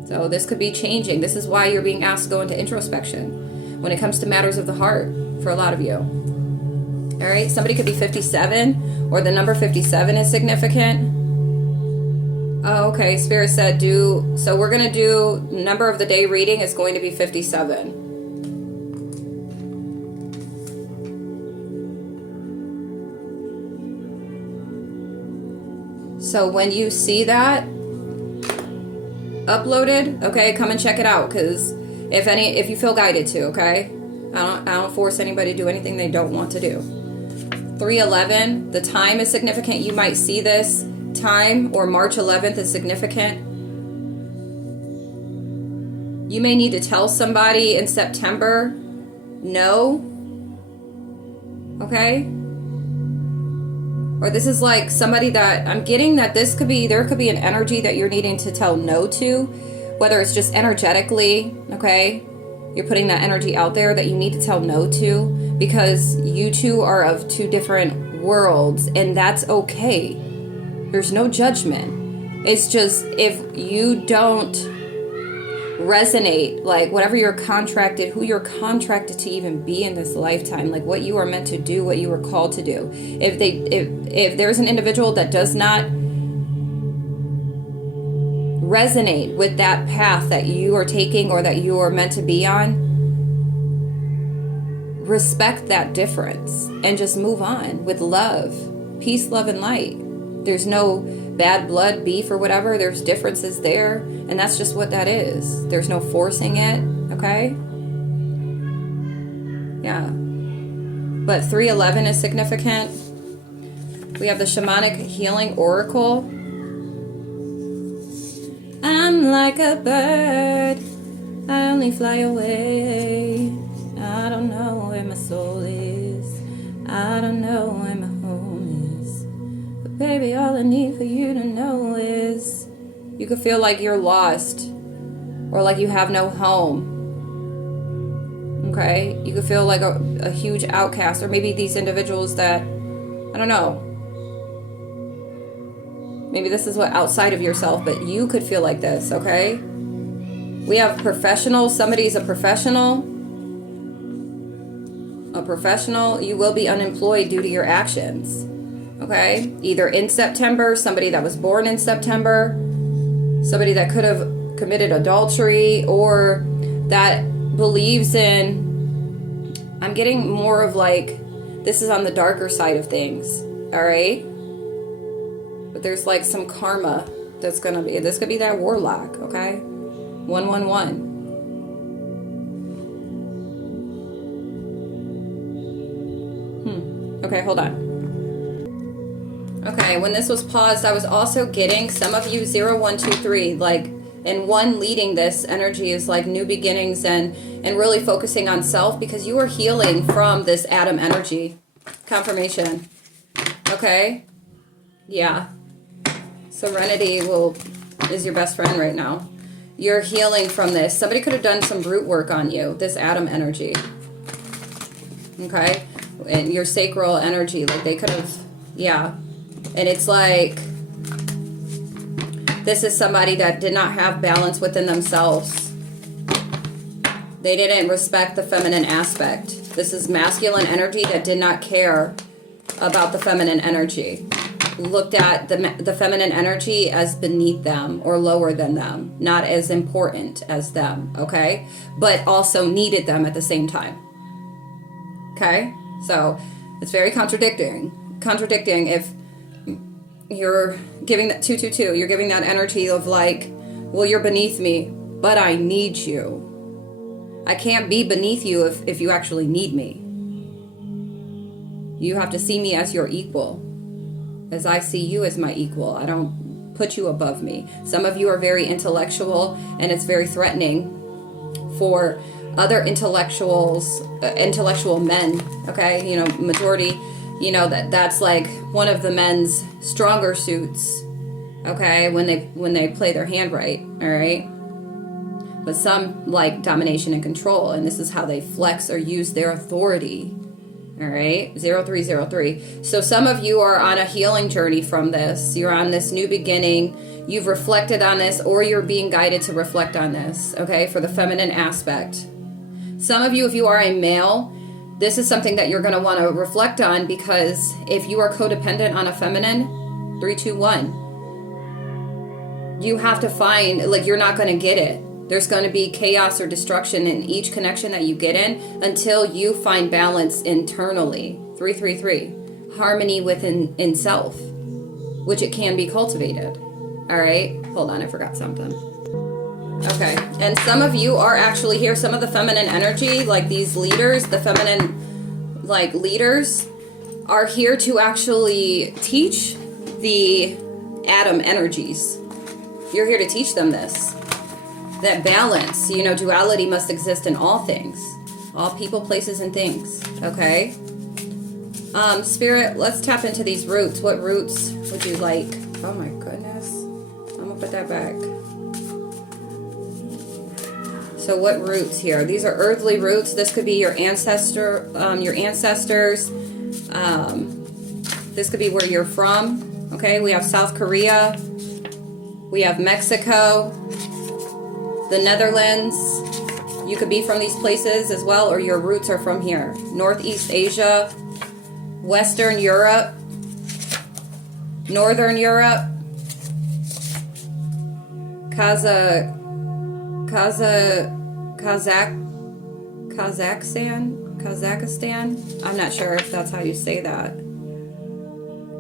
So this could be changing. This is why you're being asked to go into introspection when it comes to matters of the heart for a lot of you. All right? Somebody could be 57, or the number 57 is significant. Oh, okay. Spirit said so we're going to do, number of the day reading is going to be 57. So when you see that uploaded, okay, come and check it out, because if you feel guided to, okay, I don't force anybody to do anything they don't want to do. 3:11, the time is significant. You might see this time, or March 11th is significant. You may need to tell somebody in September no, okay? Or this is like somebody that I'm getting that there could be an energy that you're needing to tell no to, whether it's just energetically, okay? You're putting that energy out there that you need to tell no to, because you two are of two different worlds, and that's okay. There's no judgment. It's just, if you don't resonate, like whatever you're contracted, who you're contracted to even be in this lifetime, like what you are meant to do, what you were called to do. If there's an individual that does not resonate with that path that you are taking or that you are meant to be on, respect that difference and just move on with love, peace, love, and light. There's no bad blood, beef, or whatever. There's differences there, and that's just what that is. There's no forcing it, okay? Yeah. But 311 is significant. We have the Shamanic Healing Oracle. I'm like a bird, I only fly away. I don't know where my soul is, I don't know where my home is. But baby, all I need for you to know is you could feel like you're lost or like you have no home. Okay? You could feel like a huge outcast, or maybe these individuals that, I don't know, maybe this is what outside of yourself, but you could feel like this, okay? We have professional. Somebody's a professional. A professional. You will be unemployed due to your actions, okay? Either in September, somebody that was born in September, somebody that could have committed adultery, or that believes in, I'm getting more of like, this is on the darker side of things, all right? But there's like some karma that's going to be, this could be that warlock, okay? 111. Okay, hold on. Okay, when this was paused, I was also getting some of you 0123, like, and one leading this energy is like new beginnings and really focusing on self, because you are healing from this Adam energy. Confirmation. Okay? Yeah. Serenity is your best friend right now. You're healing from this. Somebody could have done some root work on you, this Adam energy. Okay? And your sacral energy, like they could have, yeah. And it's like, this is somebody that did not have balance within themselves. They didn't respect the feminine aspect. This is masculine energy that did not care about the feminine energy. Looked at the feminine energy as beneath them or lower than them, not as important as them, okay? But also needed them at the same time. Okay? So it's very contradicting if you're giving that 222, you're giving that energy of like, well, you're beneath me, but I need you. I can't be beneath you if you actually need me. You have to see me as your equal, as I see you as my equal. I don't put you above me. Some of you are very intellectual, and it's very threatening for other intellectual men, okay? You know, majority, you know, that's like one of the men's stronger suits, okay, when they play their hand right, all right? But some like domination and control, and this is how they flex or use their authority. All right, 0303. So some of you are on a healing journey from this. You're on this new beginning. You've reflected on this, or you're being guided to reflect on this, okay, for the feminine aspect. Some of you, if you are a male, this is something that you're going to want to reflect on, because if you are codependent on a feminine, 321, you have to find, like, you're not going to get it. There's going to be chaos or destruction in each connection that you get in until you find balance internally. 333. Harmony within self, which it can be cultivated. All right. Hold on. I forgot something. Okay. And some of you are actually here. Some of the feminine energy, like these leaders, the feminine like leaders are here to actually teach the Adam energies. You're here to teach them this. That balance, you know, duality must exist in all things, all people, places, and things, okay? Spirit, let's tap into these roots. What roots would you like? Oh my goodness. I'm gonna put that back. So what roots here? These are earthly roots. This could be your ancestors. This could be where you're from, okay? We have South Korea. We have Mexico. The Netherlands, you could be from these places as well, or your roots are from here. Northeast Asia, Western Europe, Northern Europe, Kazakhstan. I'm not sure if that's how you say that.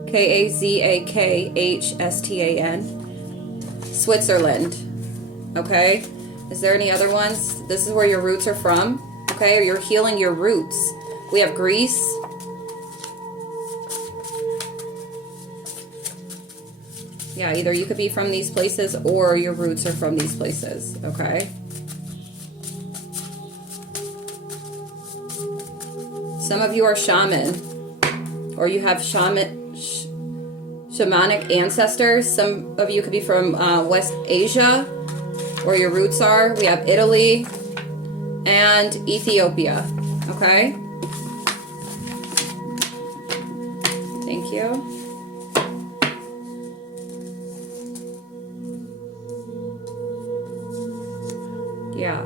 Kazakhstan. Switzerland. Okay. Is there any other ones? This is where your roots are from. Okay. Or you're healing your roots. We have Greece. Yeah, either you could be from these places or your roots are from these places, okay? Some of you are shaman, or you have shamanic ancestors. Some of you could be from West Asia, where your roots are. We have Italy and Ethiopia, okay? Thank you. Yeah.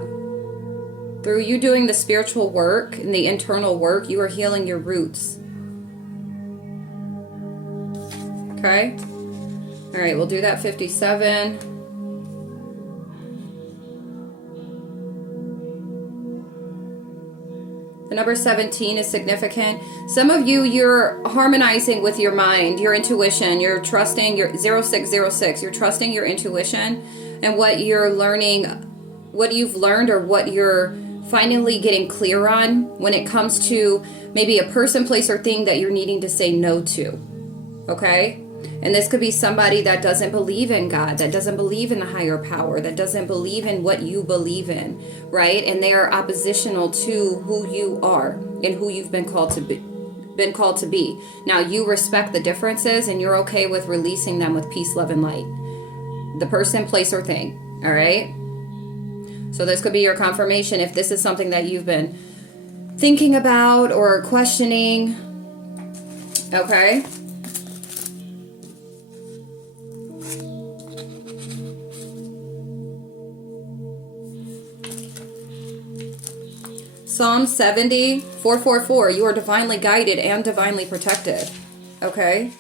Through you doing the spiritual work and the internal work, you are healing your roots. Okay? All right, we'll do that 57. The number 17 is significant. Some of you, you're harmonizing with your mind, your intuition. You're trusting your 0606. You're trusting your intuition and what you're learning, what you've learned, or what you're finally getting clear on when it comes to maybe a person, place, or thing that you're needing to say no to. Okay? And this could be somebody that doesn't believe in God, that doesn't believe in the higher power, that doesn't believe in what you believe in, right? And they are oppositional to who you are and who you've been called to be. Now you respect the differences and you're okay with releasing them with peace, love, and light. The person, place, or thing. All right? So this could be your confirmation if this is something that you've been thinking about or questioning. Okay? Psalm 70, 444. You are divinely guided and divinely protected. Okay?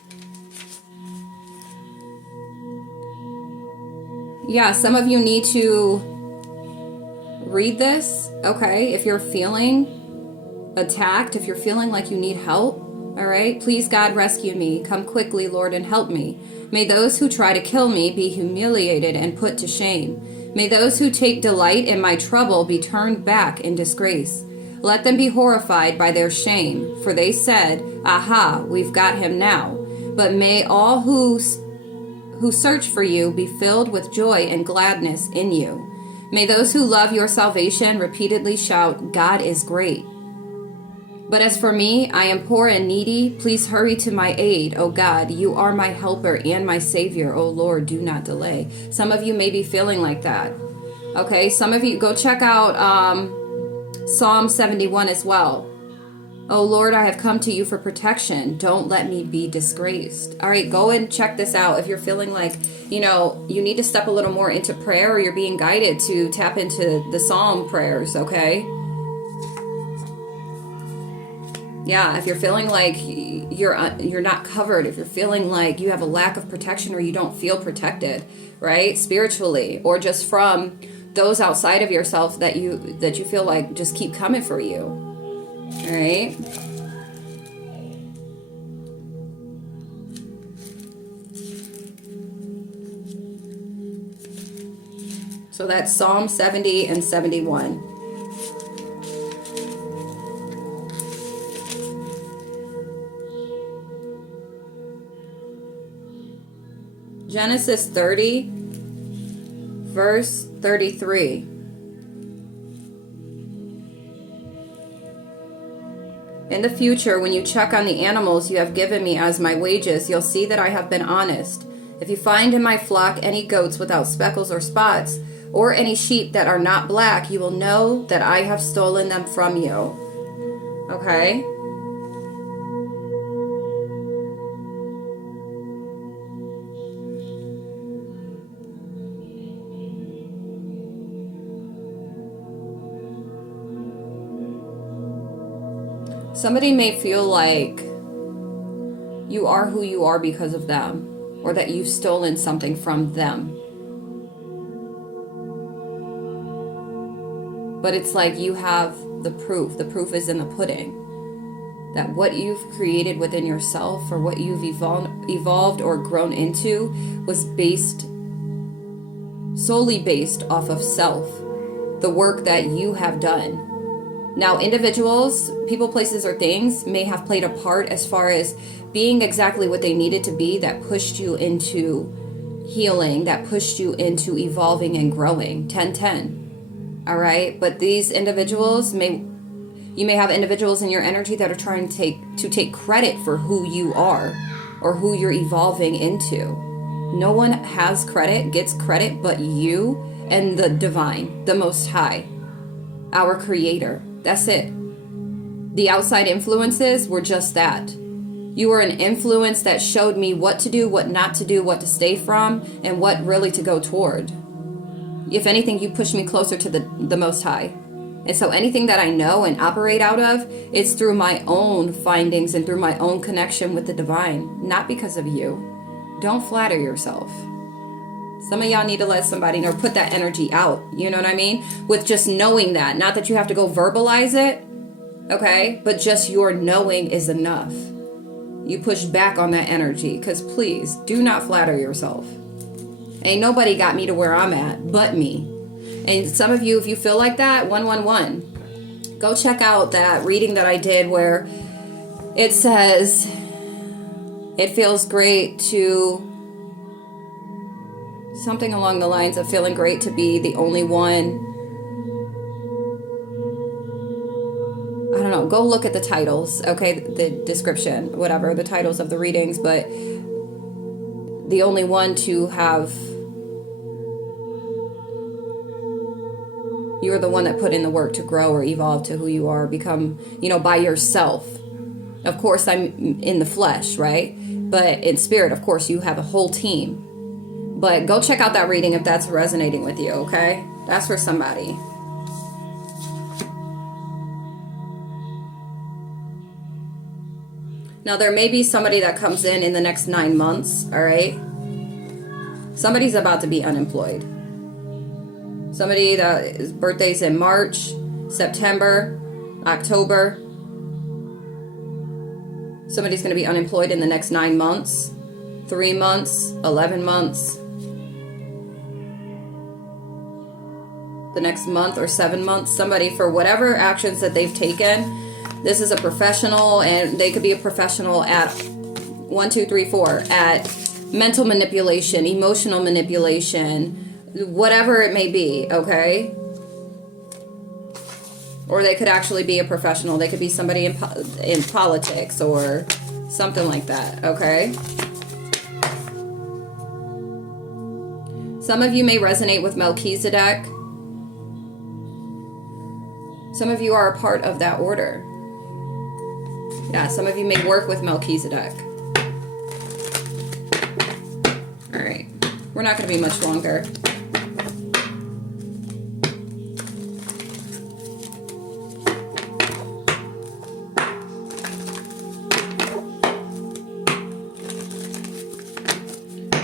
Yeah, some of you need to read this, okay? If you're feeling attacked, if you're feeling like you need help, all right? Please, God, rescue me. Come quickly, Lord, and help me. May those who try to kill me be humiliated and put to shame. May those who take delight in my trouble be turned back in disgrace. Let them be horrified by their shame, for they said, "Aha, we've got him now." But may all who search for you be filled with joy and gladness in you. May those who love your salvation repeatedly shout, "God is great." But as for me, I am poor and needy. Please hurry to my aid, O God. You are my helper and my savior. O Lord, do not delay. Some of you may be feeling like that. Okay, some of you, go check out Psalm 71 as well. Oh Lord, I have come to you for protection. Don't let me be disgraced. All right, go and check this out. If you're feeling like, you need to step a little more into prayer, or you're being guided to tap into the Psalm prayers, okay? Yeah, if you're feeling like you're not covered, if you're feeling like you have a lack of protection or you don't feel protected, right? Spiritually, or just from those outside of yourself that you feel like just keep coming for you. All right. So that's Psalm 70 and 71. Genesis 30, verse 33. In the future, when you check on the animals you have given me as my wages, you'll see that I have been honest. If you find in my flock any goats without speckles or spots, or any sheep that are not black, you will know that I have stolen them from you. Okay? Somebody may feel like you are who you are because of them, or that you've stolen something from them. But it's like you have the proof. The proof is in the pudding. That what you've created within yourself, or what you've evolved or grown into, was solely based off of self. The work that you have done. Now, individuals, people, places, or things may have played a part as far as being exactly what they needed to be, that pushed you into healing, that pushed you into evolving and growing. 10-10. All right? But these individuals you may have individuals in your energy that are trying to take credit for who you are, or who you're evolving into. No one has credit, gets credit, but you and the divine, the Most High, our Creator. That's it. The outside influences were just that. You were an influence that showed me what to do, what not to do, what to stay from, and what really to go toward. If anything, you pushed me closer to the Most High. And so anything that I know and operate out of, it's through my own findings and through my own connection with the divine, not because of you. Don't flatter yourself. Some of y'all need to let somebody know, put that energy out. You know what I mean? With just knowing that. Not that you have to go verbalize it, okay? But just your knowing is enough. You push back on that energy, because please, do not flatter yourself. Ain't nobody got me to where I'm at but me. And some of you, if you feel like that, 111, go check out that reading that I did where it says, it feels great to, something along the lines of feeling great to be the only one. I don't know, go look at the titles, okay, the description, whatever, the titles of the readings, but the only one to have, you're the one that put in the work to grow or evolve to who you are, become, by yourself. Of course, I'm in the flesh, right? But in spirit, of course, you have a whole team. But go check out that reading if that's resonating with you, okay? That's for somebody. Now, there may be somebody that comes in the next 9 months, all right? Somebody's about to be unemployed. Somebody that his birthday's in March, September, October. Somebody's going to be unemployed in the next 9 months, 3 months, 11 months. The next month or 7 months. Somebody, for whatever actions that they've taken, this is a professional, and they could be a professional at 1, 2, 3, 4, at mental manipulation, emotional manipulation, whatever it may be, okay? Or they could actually be a professional. They could be somebody in politics or something like that, okay? Some of you may resonate with Melchizedek. Some of you are a part of that order. Yeah, some of you may work with Melchizedek. All right, we're not going to be much longer.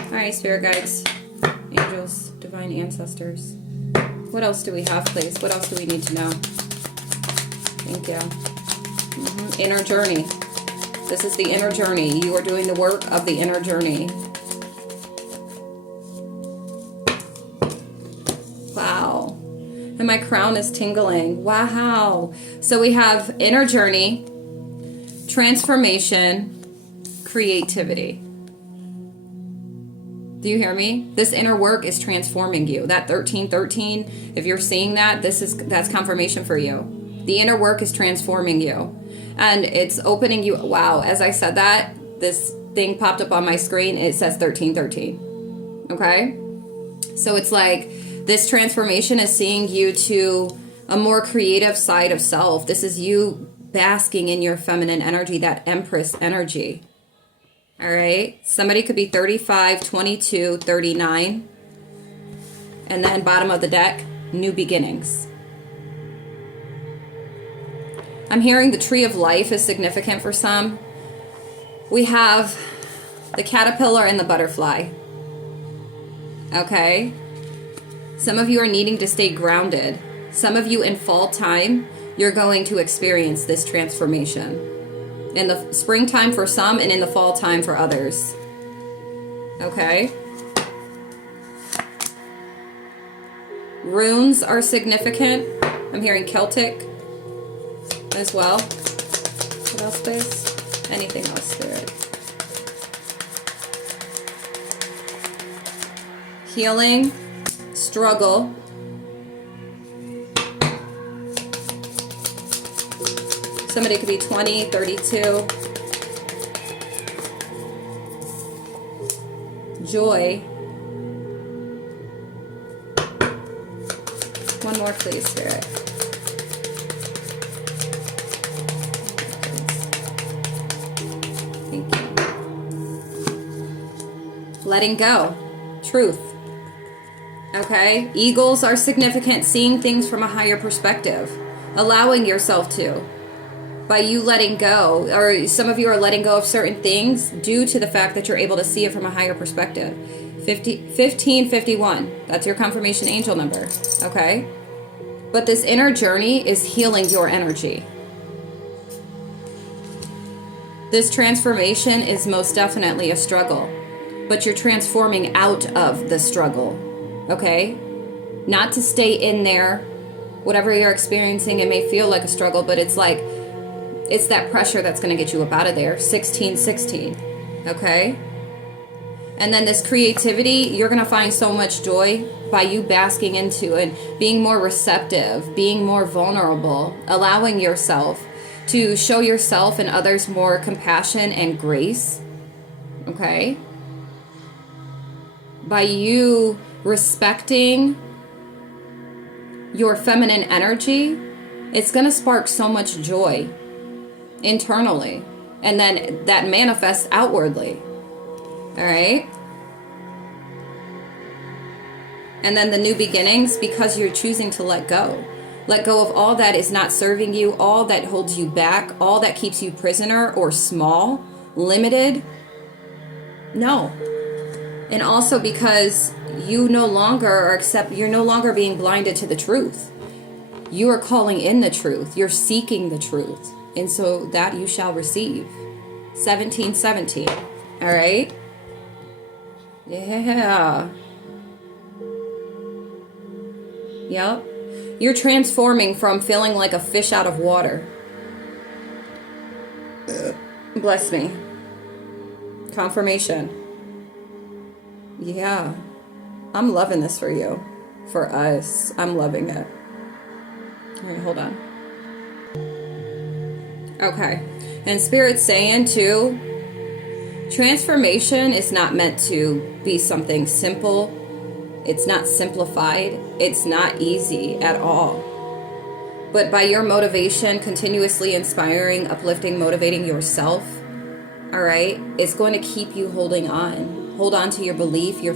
All right, spirit guides, angels, divine ancestors. What else do we have, please? What else do we need to know? Thank you. Inner journey. This is the inner journey. You are doing the work of the inner journey. Wow. And my crown is tingling. Wow. So we have inner journey, transformation, creativity. Do you hear me? This inner work is transforming you. That 1313, if you're seeing that, that's confirmation for you. The inner work is transforming you. And it's opening you. Wow. As I said that, this thing popped up on my screen. It says 1313. Okay? So it's like this transformation is seeing you to a more creative side of self. This is you basking in your feminine energy, that Empress energy. All right? Somebody could be 35, 22, 39. And then bottom of the deck, new beginnings. I'm hearing the tree of life is significant for some. We have the caterpillar and the butterfly. Okay? Some of you are needing to stay grounded. Some of you in fall time, you're going to experience this transformation. In the springtime for some and in the fall time for others. Okay? Runes are significant. I'm hearing Celtic as well. What else, Space? Anything else, Spirit? Healing, struggle. Somebody could be 20, 32. Joy. One more, please, Spirit. Thank you. Letting go. Truth. Okay? Eagles are significant. Seeing things from a higher perspective. Allowing yourself to. By you letting go, or some of you are letting go of certain things due to the fact that you're able to see it from a higher perspective. 1551, that's your confirmation angel number, okay? But this inner journey is healing your energy. This transformation is most definitely a struggle, but you're transforming out of the struggle, okay? Not to stay in there. Whatever you're experiencing, it may feel like a struggle, but it's like, it's that pressure that's going to get you up out of there. 1616. Okay? And then this creativity, you're going to find so much joy by you basking into and being more receptive, being more vulnerable, allowing yourself to show yourself and others more compassion and grace. Okay? By you respecting your feminine energy, it's going to spark so much joy internally, and then that manifests outwardly. All right? And then the new beginnings, because you're choosing to let go. Let go of all that is not serving you, all that holds you back, all that keeps you prisoner or small, limited. No. And also because you no longer are you're no longer being blinded to the truth. You are calling in the truth. You're seeking the truth. And so that you shall receive. 1717. All right? Yeah. Yep. You're transforming from feeling like a fish out of water. Bless me. Confirmation. Yeah. I'm loving this for you. For us. I'm loving it. All right, hold on. Okay. And Spirit's saying too, transformation is not meant to be something simple. It's not simplified. It's not easy at all. But by your motivation, continuously inspiring, uplifting, motivating yourself, all right, it's going to keep you holding on. Hold on to your belief, your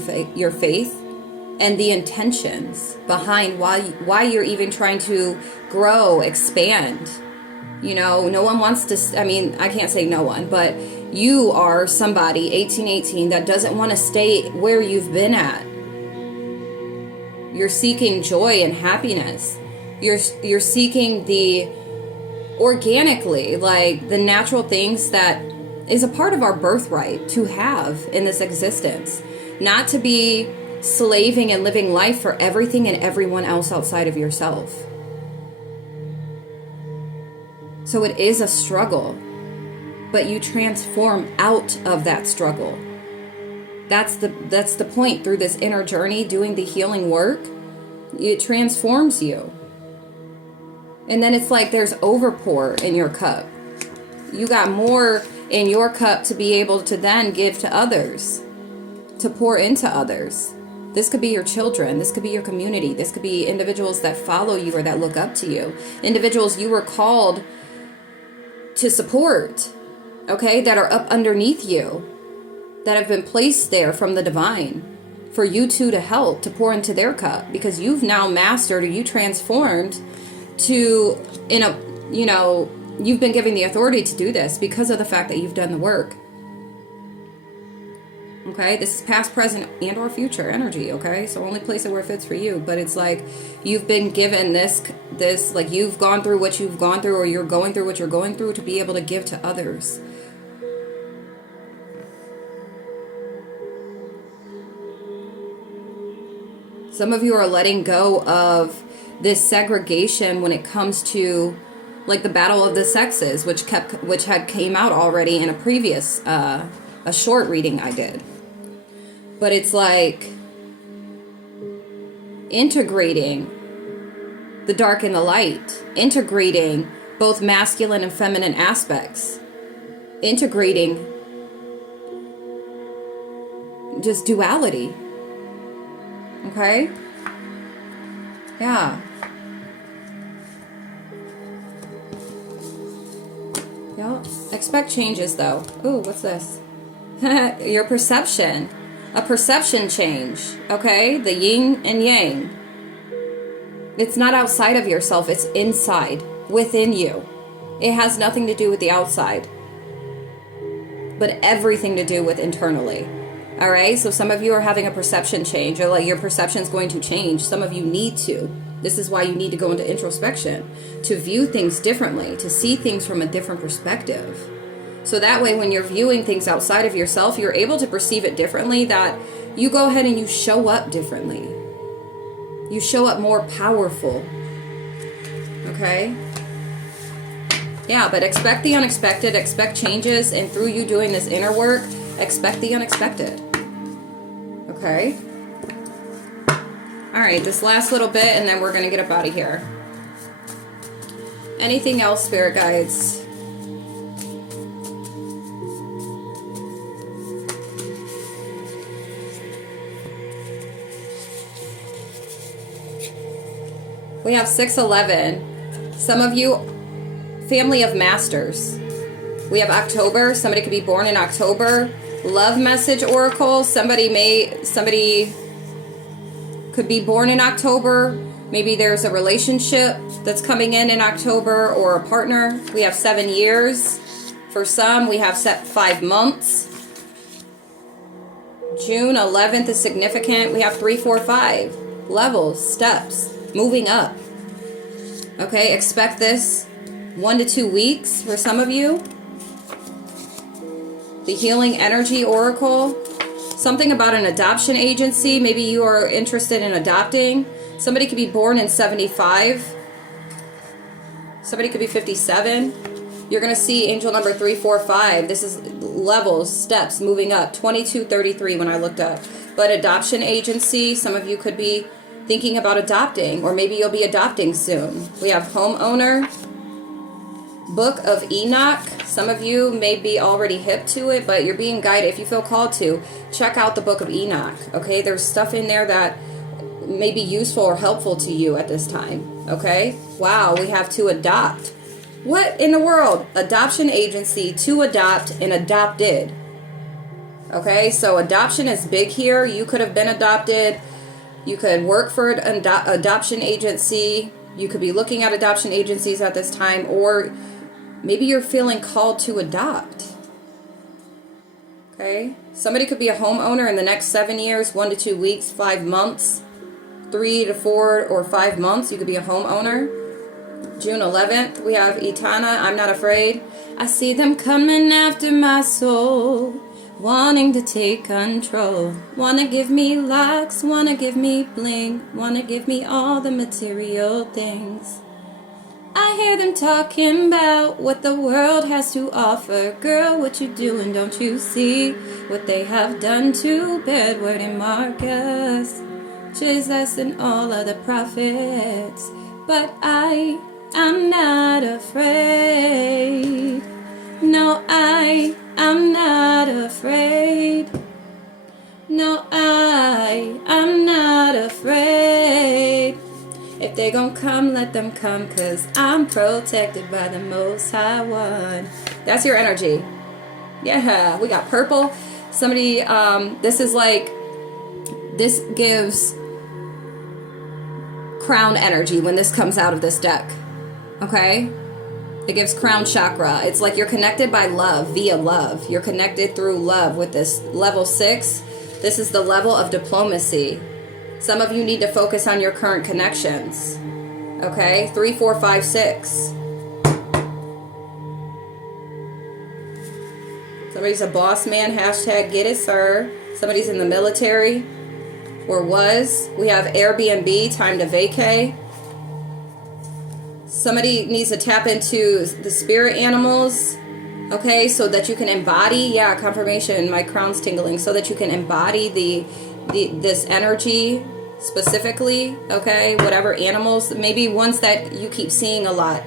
faith, and the intentions behind why you're even trying to grow, expand. You know, no one wants to, I mean, I can't say no one, but you are somebody, 1818, that doesn't want to stay where you've been at. You're seeking joy and happiness. You're seeking the organically, like the natural things that is a part of our birthright to have in this existence. Not to be slaving and living life for everything and everyone else outside of yourself. So it is a struggle, but you transform out of that struggle. That's the point through this inner journey, doing the healing work. It transforms you. And then it's like there's overpour in your cup. You got more in your cup to be able to then give to others, to pour into others. This could be your children. This could be your community. This could be individuals that follow you or that look up to you. Individuals you were called to support, okay, that are up underneath you, that have been placed there from the divine for you two to help, to pour into their cup, because you've now mastered, or you transformed to, in a, you know, you've been given the authority to do this because of the fact that you've done the work. Okay, this is past, present, and or future energy, okay? So only place it where it fits for you. But it's like you've been given this, like you've gone through what you've gone through, or you're going through what you're going through to be able to give to others. Some of you are letting go of this segregation when it comes to like the battle of the sexes, which had came out already in a previous a short reading I did. But it's like integrating the dark and the light, integrating both masculine and feminine aspects, integrating just duality. Okay? Yeah. Yeah. Expect changes though. Ooh, what's this? Your perception. A perception change. Okay? The yin and yang. It's not outside of yourself. It's inside. Within you. It has nothing to do with the outside. But everything to do with internally. All right? So some of you are having a perception change. Or like your perception is going to change. Some of you need to. This is why you need to go into introspection. To view things differently. To see things from a different perspective. So that way when you're viewing things outside of yourself, you're able to perceive it differently, that you go ahead and you show up differently. You show up more powerful. Okay? Yeah, but expect the unexpected, expect changes, and through you doing this inner work, expect the unexpected. Okay? Alright, this last little bit, and then we're going to get up out of here. Anything else, Spirit Guides? We have 611. Some of you, family of masters. We have October. Somebody could be born in October. Love message oracle. Somebody could be born in October. Maybe there's a relationship that's coming in October, or a partner. We have 7 years. For some, we have 5 months. June 11th is significant. We have 3, 4, 5 levels, steps. Moving up. Okay, expect this 1 to 2 weeks for some of you. The healing energy oracle. Something about an adoption agency. Maybe you are interested in adopting. Somebody could be born in 75. Somebody could be 57. You're going to see angel number 3, 4, 5. This is levels, steps, moving up. 22, 33 when I looked up. But adoption agency, some of you could be thinking about adopting, or maybe you'll be adopting soon. We have homeowner, Book of Enoch. Some of you may be already hip to it, but you're being guided. If you feel called to, check out the Book of Enoch. Okay, there's stuff in there that may be useful or helpful to you at this time. Okay, wow, we have to adopt. What in the world? Adoption agency, to adopt, and adopted. Okay, so adoption is big here. You could have been adopted. You could work for an adoption agency. You could be looking at adoption agencies at this time, or maybe you're feeling called to adopt. Okay? Somebody could be a homeowner in the next 7 years, 1 to 2 weeks, 5 months, 3 to 4 or 5 months. You could be a homeowner. June 11th, we have Etana, I'm Not Afraid. I see them coming after my soul, wanting to take control. Wanna give me locks, wanna give me bling, wanna give me all the material things. I hear them talking about what the world has to offer. Girl, what you doing? Don't you see what they have done to Bedward and Marcus, Jesus and all of the prophets? But I'm not afraid. No, I'm not afraid. No, I'm not afraid. If they gon' come, let them come, 'cause I'm protected by the Most High One. That's your energy. Yeah, we got purple. Somebody, this gives crown energy when this comes out of this deck. Okay? It gives crown chakra. It's like you're connected by love, via love. You're connected through love with this level 6. This is the level of diplomacy. Some of you need to focus on your current connections. Okay? 3, 4, 5, 6. Somebody's a boss man. Hashtag get it, sir. Somebody's in the military. Or was. We have Airbnb. Time to vacay. Somebody needs to tap into the spirit animals, okay, so that you can embody, confirmation, my crown's tingling, so that you can embody this energy specifically, okay, whatever animals, maybe ones that you keep seeing a lot,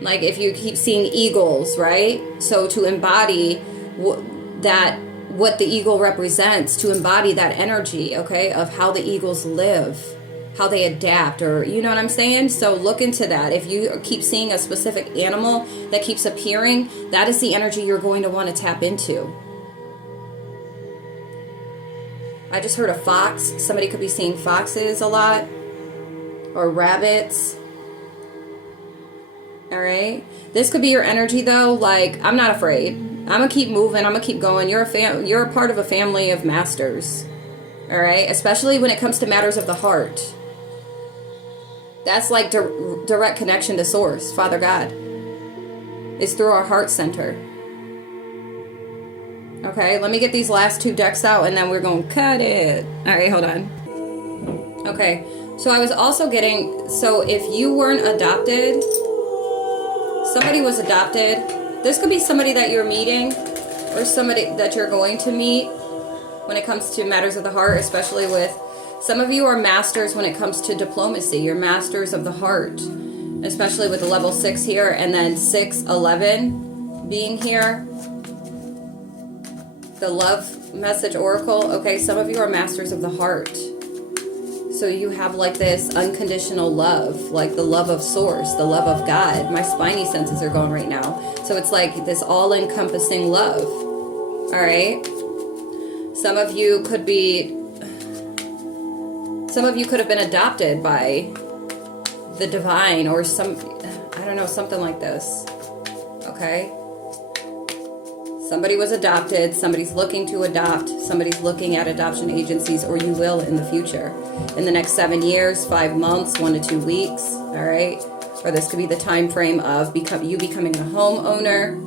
like if you keep seeing eagles, right, so to embody what the eagle represents, to embody that energy, okay, of how the eagles live, how they adapt, or you know what I'm saying? So look into that. If you keep seeing a specific animal that keeps appearing, that is the energy you're going to want to tap into. I just heard a fox. Somebody could be seeing foxes a lot, or rabbits. All right. This could be your energy though. Like, I'm not afraid. I'm gonna keep moving. I'm gonna keep going. You're a part of a family of masters. All right. Especially when it comes to matters of the heart. That's like direct connection to source, Father God. It's through our heart center. Okay, let me get these last 2 decks out and then we're going to cut it. All right, hold on. Okay, so I was also getting, so if you weren't adopted, somebody was adopted. This could be somebody that you're meeting or somebody that you're going to meet when it comes to matters of the heart, especially with, some of you are masters when it comes to diplomacy. You're masters of the heart, especially with the level 6 here and then 6, 11 being here. The love message oracle. Okay, some of you are masters of the heart. So you have like this unconditional love, like the love of source, the love of God. My spiny senses are going right now. So it's like this all-encompassing love. All right. Some of you could have been adopted by the divine or I don't know, something like this. Okay? Somebody was adopted, somebody's looking to adopt, somebody's looking at adoption agencies, or you will in the future. In the next 7 years, 5 months, 1 to 2 weeks, all right? Or this could be the time frame of you becoming a homeowner.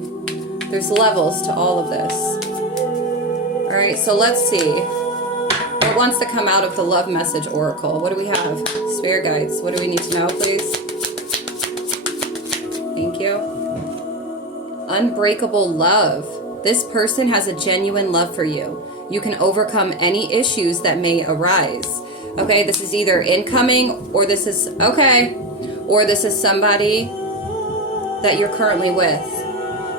There's levels to all of this. All right, so let's see. What wants to come out of the love message oracle? What do we have? Spirit guides. What do we need to know, please? Thank you. Unbreakable love. This person has a genuine love for you. You can overcome any issues that may arise. Okay, this is either incoming or this is somebody that you're currently with.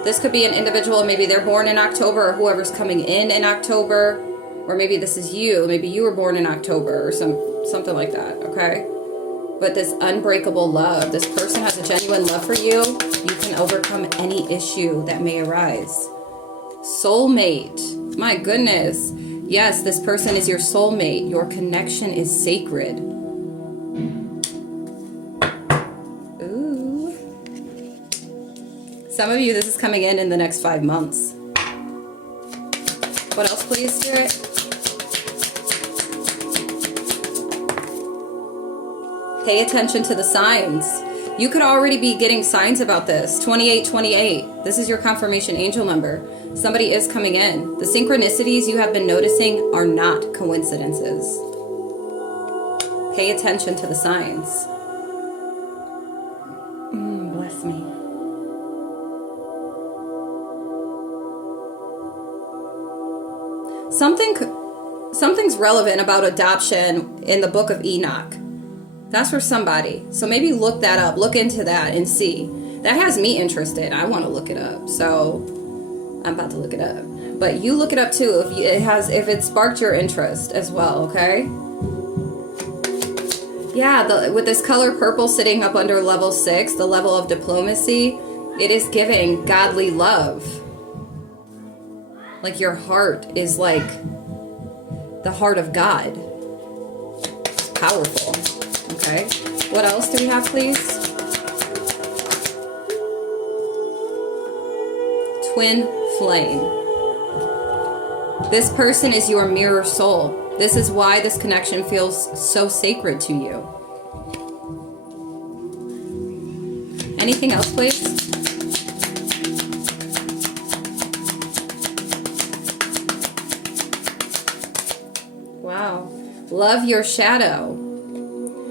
This could be an individual, maybe they're born in October, or whoever's coming in October. Or maybe this is you. Maybe you were born in October or something like that, okay? But this unbreakable love, this person has a genuine love for you. You can overcome any issue that may arise. Soulmate. My goodness. Yes, this person is your soulmate. Your connection is sacred. Ooh. Some of you, this is coming in the next 5 months. What else, please, Spirit? Pay attention to the signs. You could already be getting signs about this. 2828. This is your confirmation angel number. Somebody is coming in. The synchronicities you have been noticing are not coincidences. Pay attention to the signs. Bless me. Something's relevant about adoption in the book of Enoch. That's for somebody. So maybe look that up. Look into that and see. That has me interested. I want to look it up. So I'm about to look it up. But you look it up too if it sparked your interest as well, okay? Yeah, with this color purple sitting up under level 6, the level of diplomacy, it is giving godly love. Like your heart is like the heart of God. It's powerful. Okay. What else do we have, please? twin flame. This person is your mirror soul. This is why this connection feels so sacred to you. Anything else, please? Wow. Love your shadow.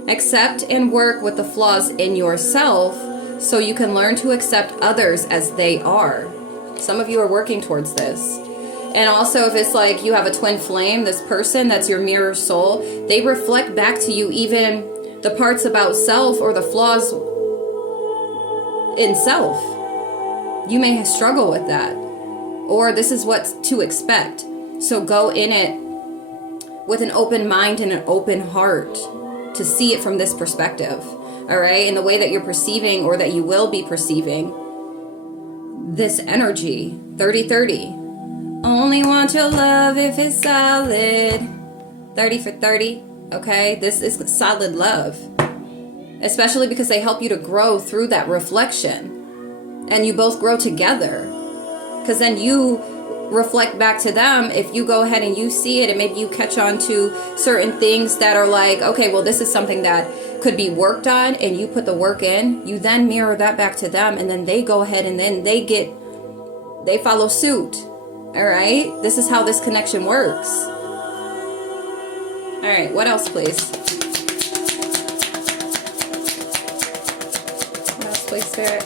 Accept and work with the flaws in yourself so you can learn to accept others as they are. Some of you are working towards this. And also, if it's like you have a twin flame, this person that's your mirror soul, they reflect back to you even the parts about self or the flaws in self. You may struggle with that. Or this is what to expect. So go in it with an open mind and an open heart to see it from this perspective. All right? And the way that you're perceiving or that you will be perceiving this energy, 30-30. Only want your love if it's solid. 30 for 30. Okay? This is solid love. Especially because they help you to grow through that reflection. And you both grow together. Because then you reflect back to them. If you go ahead and you see it and maybe you catch on to certain things that are like, okay, well, this is something that could be worked on, and you put the work in, you then mirror that back to them, and then they go ahead and then they follow suit. All right? This is how this connection works. All right, what else, please? What else, please, Spirit?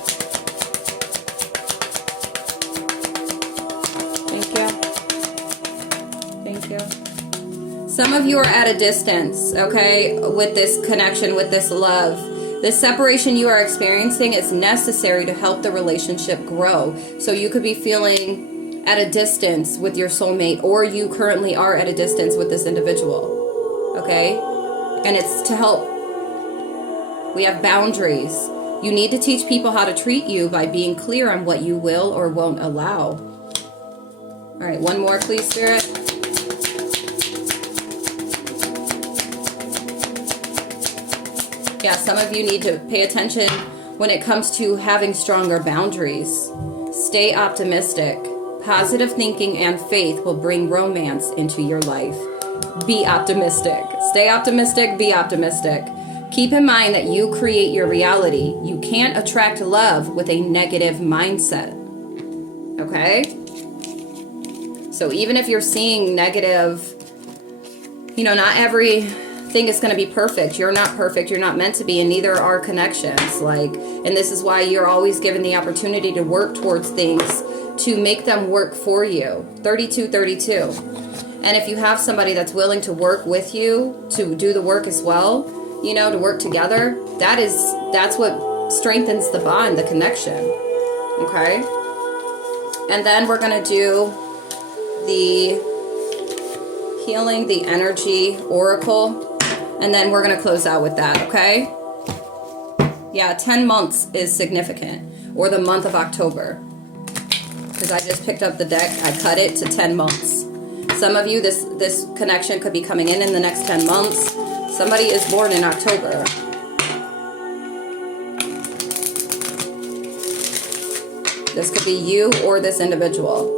Some of you are at a distance, okay, with this connection, with this love. The separation you are experiencing is necessary to help the relationship grow. So you could be feeling at a distance with your soulmate, or you currently are at a distance with this individual, okay? And it's to help. We have boundaries. You need to teach people how to treat you by being clear on what you will or won't allow. All right, one more, please, Spirit. Yeah, some of you need to pay attention when it comes to having stronger boundaries. Stay optimistic. Positive thinking and faith will bring romance into your life. Be optimistic. Stay optimistic, be optimistic. Keep in mind that you create your reality. You can't attract love with a negative mindset. Okay? So even if you're seeing negative, not everything is going to be perfect. You're not perfect. You're not meant to be, and neither are connections. And this is why you're always given the opportunity to work towards things to make them work for you. 32-32. And if you have somebody that's willing to work with you to do the work as well, to work together, that's what strengthens the bond, the connection. Okay? And then we're going to do the healing, the energy oracle. And then we're going to close out with that, okay? Yeah, 10 months is significant. Or the month of October. Because I just picked up the deck. I cut it to 10 months. Some of you, this connection could be coming in the next 10 months. Somebody is born in October. This could be you or this individual.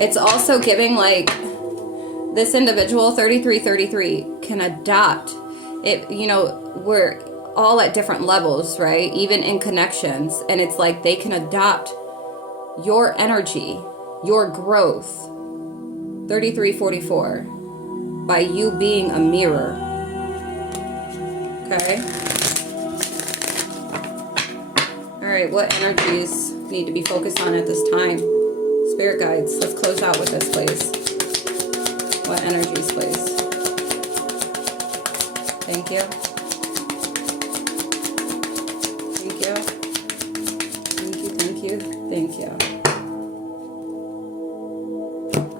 It's also giving this individual, 3333, can adopt it. We're all at different levels, right? Even in connections. And it's like they can adopt your energy, your growth. 3344, by you being a mirror. Okay? All right, what energies need to be focused on at this time? Spirit guides, let's close out with this, please. What energies, please? Thank you. Thank you. Thank you, thank you, thank you.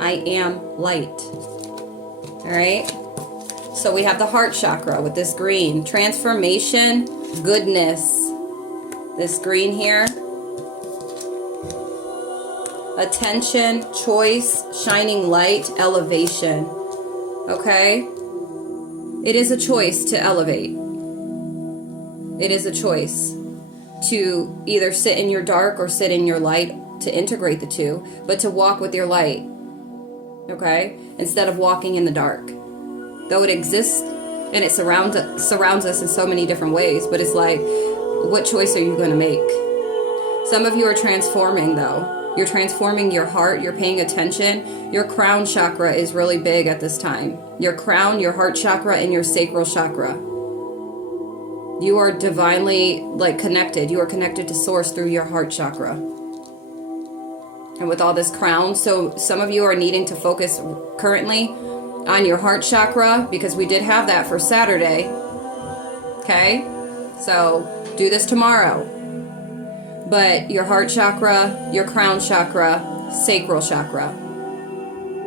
I am light. All right? So we have the heart chakra with this green. Transformation, goodness. This green here. Attention, choice, shining light, elevation. Okay? It is a choice to elevate. It is a choice to either sit in your dark or sit in your light, to integrate the two, but to walk with your light. Okay? Instead of walking in the dark. Though it exists and it surrounds us in so many different ways, but it's like, what choice are you going to make? Some of you are transforming, though. You're transforming your heart. You're paying attention. Your crown chakra is really big at this time. Your crown, your heart chakra, and your sacral chakra. You are divinely connected. You are connected to source through your heart chakra. And with all this crown, so some of you are needing to focus currently on your heart chakra, because we did have that for Saturday. Okay? So do this tomorrow. But your heart chakra, your crown chakra, sacral chakra.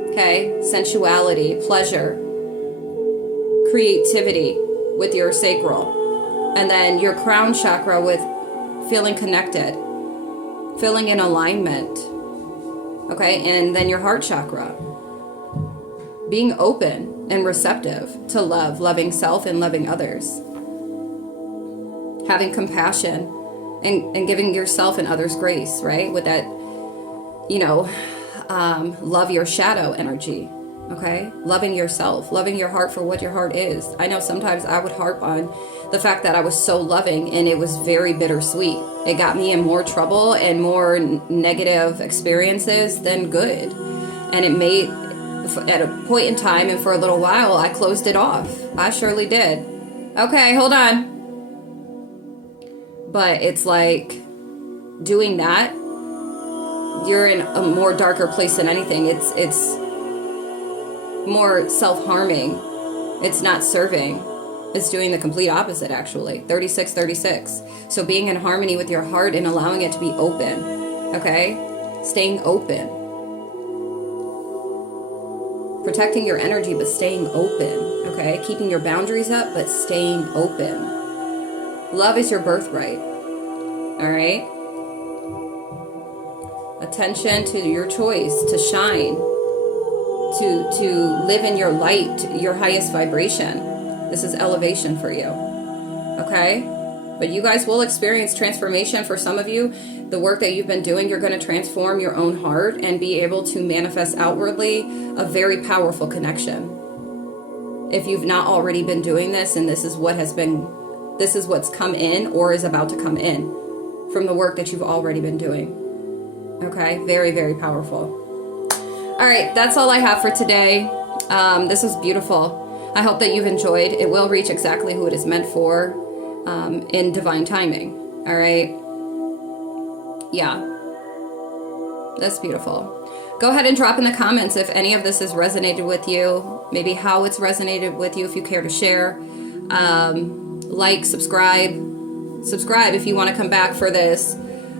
Okay? Sensuality, pleasure, creativity with your sacral. And then your crown chakra with feeling connected, feeling in alignment. Okay? And then your heart chakra, being open and receptive to love, loving self and loving others. Having compassion. And giving yourself and others grace, right? With that, love your shadow energy, okay? Loving yourself, loving your heart for what your heart is. I know sometimes I would harp on the fact that I was so loving and it was very bittersweet. It got me in more trouble and more negative experiences than good. And it made, at a point in time and for a little while, I closed it off. I surely did. Okay, hold on. But it's like doing that, you're in a more darker place than anything. It's more self-harming. It's not serving. It's doing the complete opposite, actually. 36. So being in harmony with your heart and allowing it to be open. Okay? Staying open. Protecting your energy, but staying open. Okay? Keeping your boundaries up, but staying open. Love is your birthright. All right? Attention to your choice to shine, to live in your light, your highest vibration. This is elevation for you. Okay? But you guys will experience transformation. For some of you, the work that you've been doing, you're going to transform your own heart and be able to manifest outwardly a very powerful connection. If you've not already been doing this, and this is what's come in or is about to come in from the work that you've already been doing. Okay? Very, very powerful. All right, that's all I have for today. This was beautiful. I hope that you've enjoyed. It will reach exactly who it is meant for in divine timing. All right? Yeah. That's beautiful. Go ahead and drop in the comments if any of this has resonated with you, maybe how it's resonated with you if you care to share. Like, subscribe if you want to come back for this.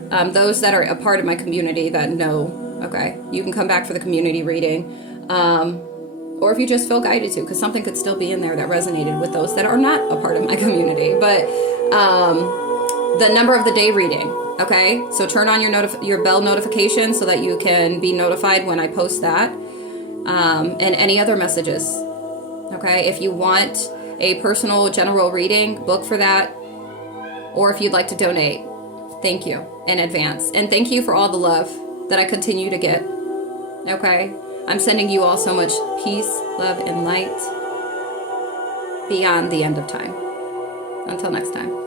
Those that are a part of my community that know, okay, you can come back for the community reading. Or if you just feel guided to, because something could still be in there that resonated with those that are not a part of my community. But the number of the day reading, okay? So turn on your bell notification so that you can be notified when I post that. And any other messages, okay? If you want a personal general reading, book for that. Or if you'd like to donate, thank you in advance. And thank you for all the love that I continue to get. Okay? I'm sending you all so much peace, love, and light beyond the end of time. Until next time.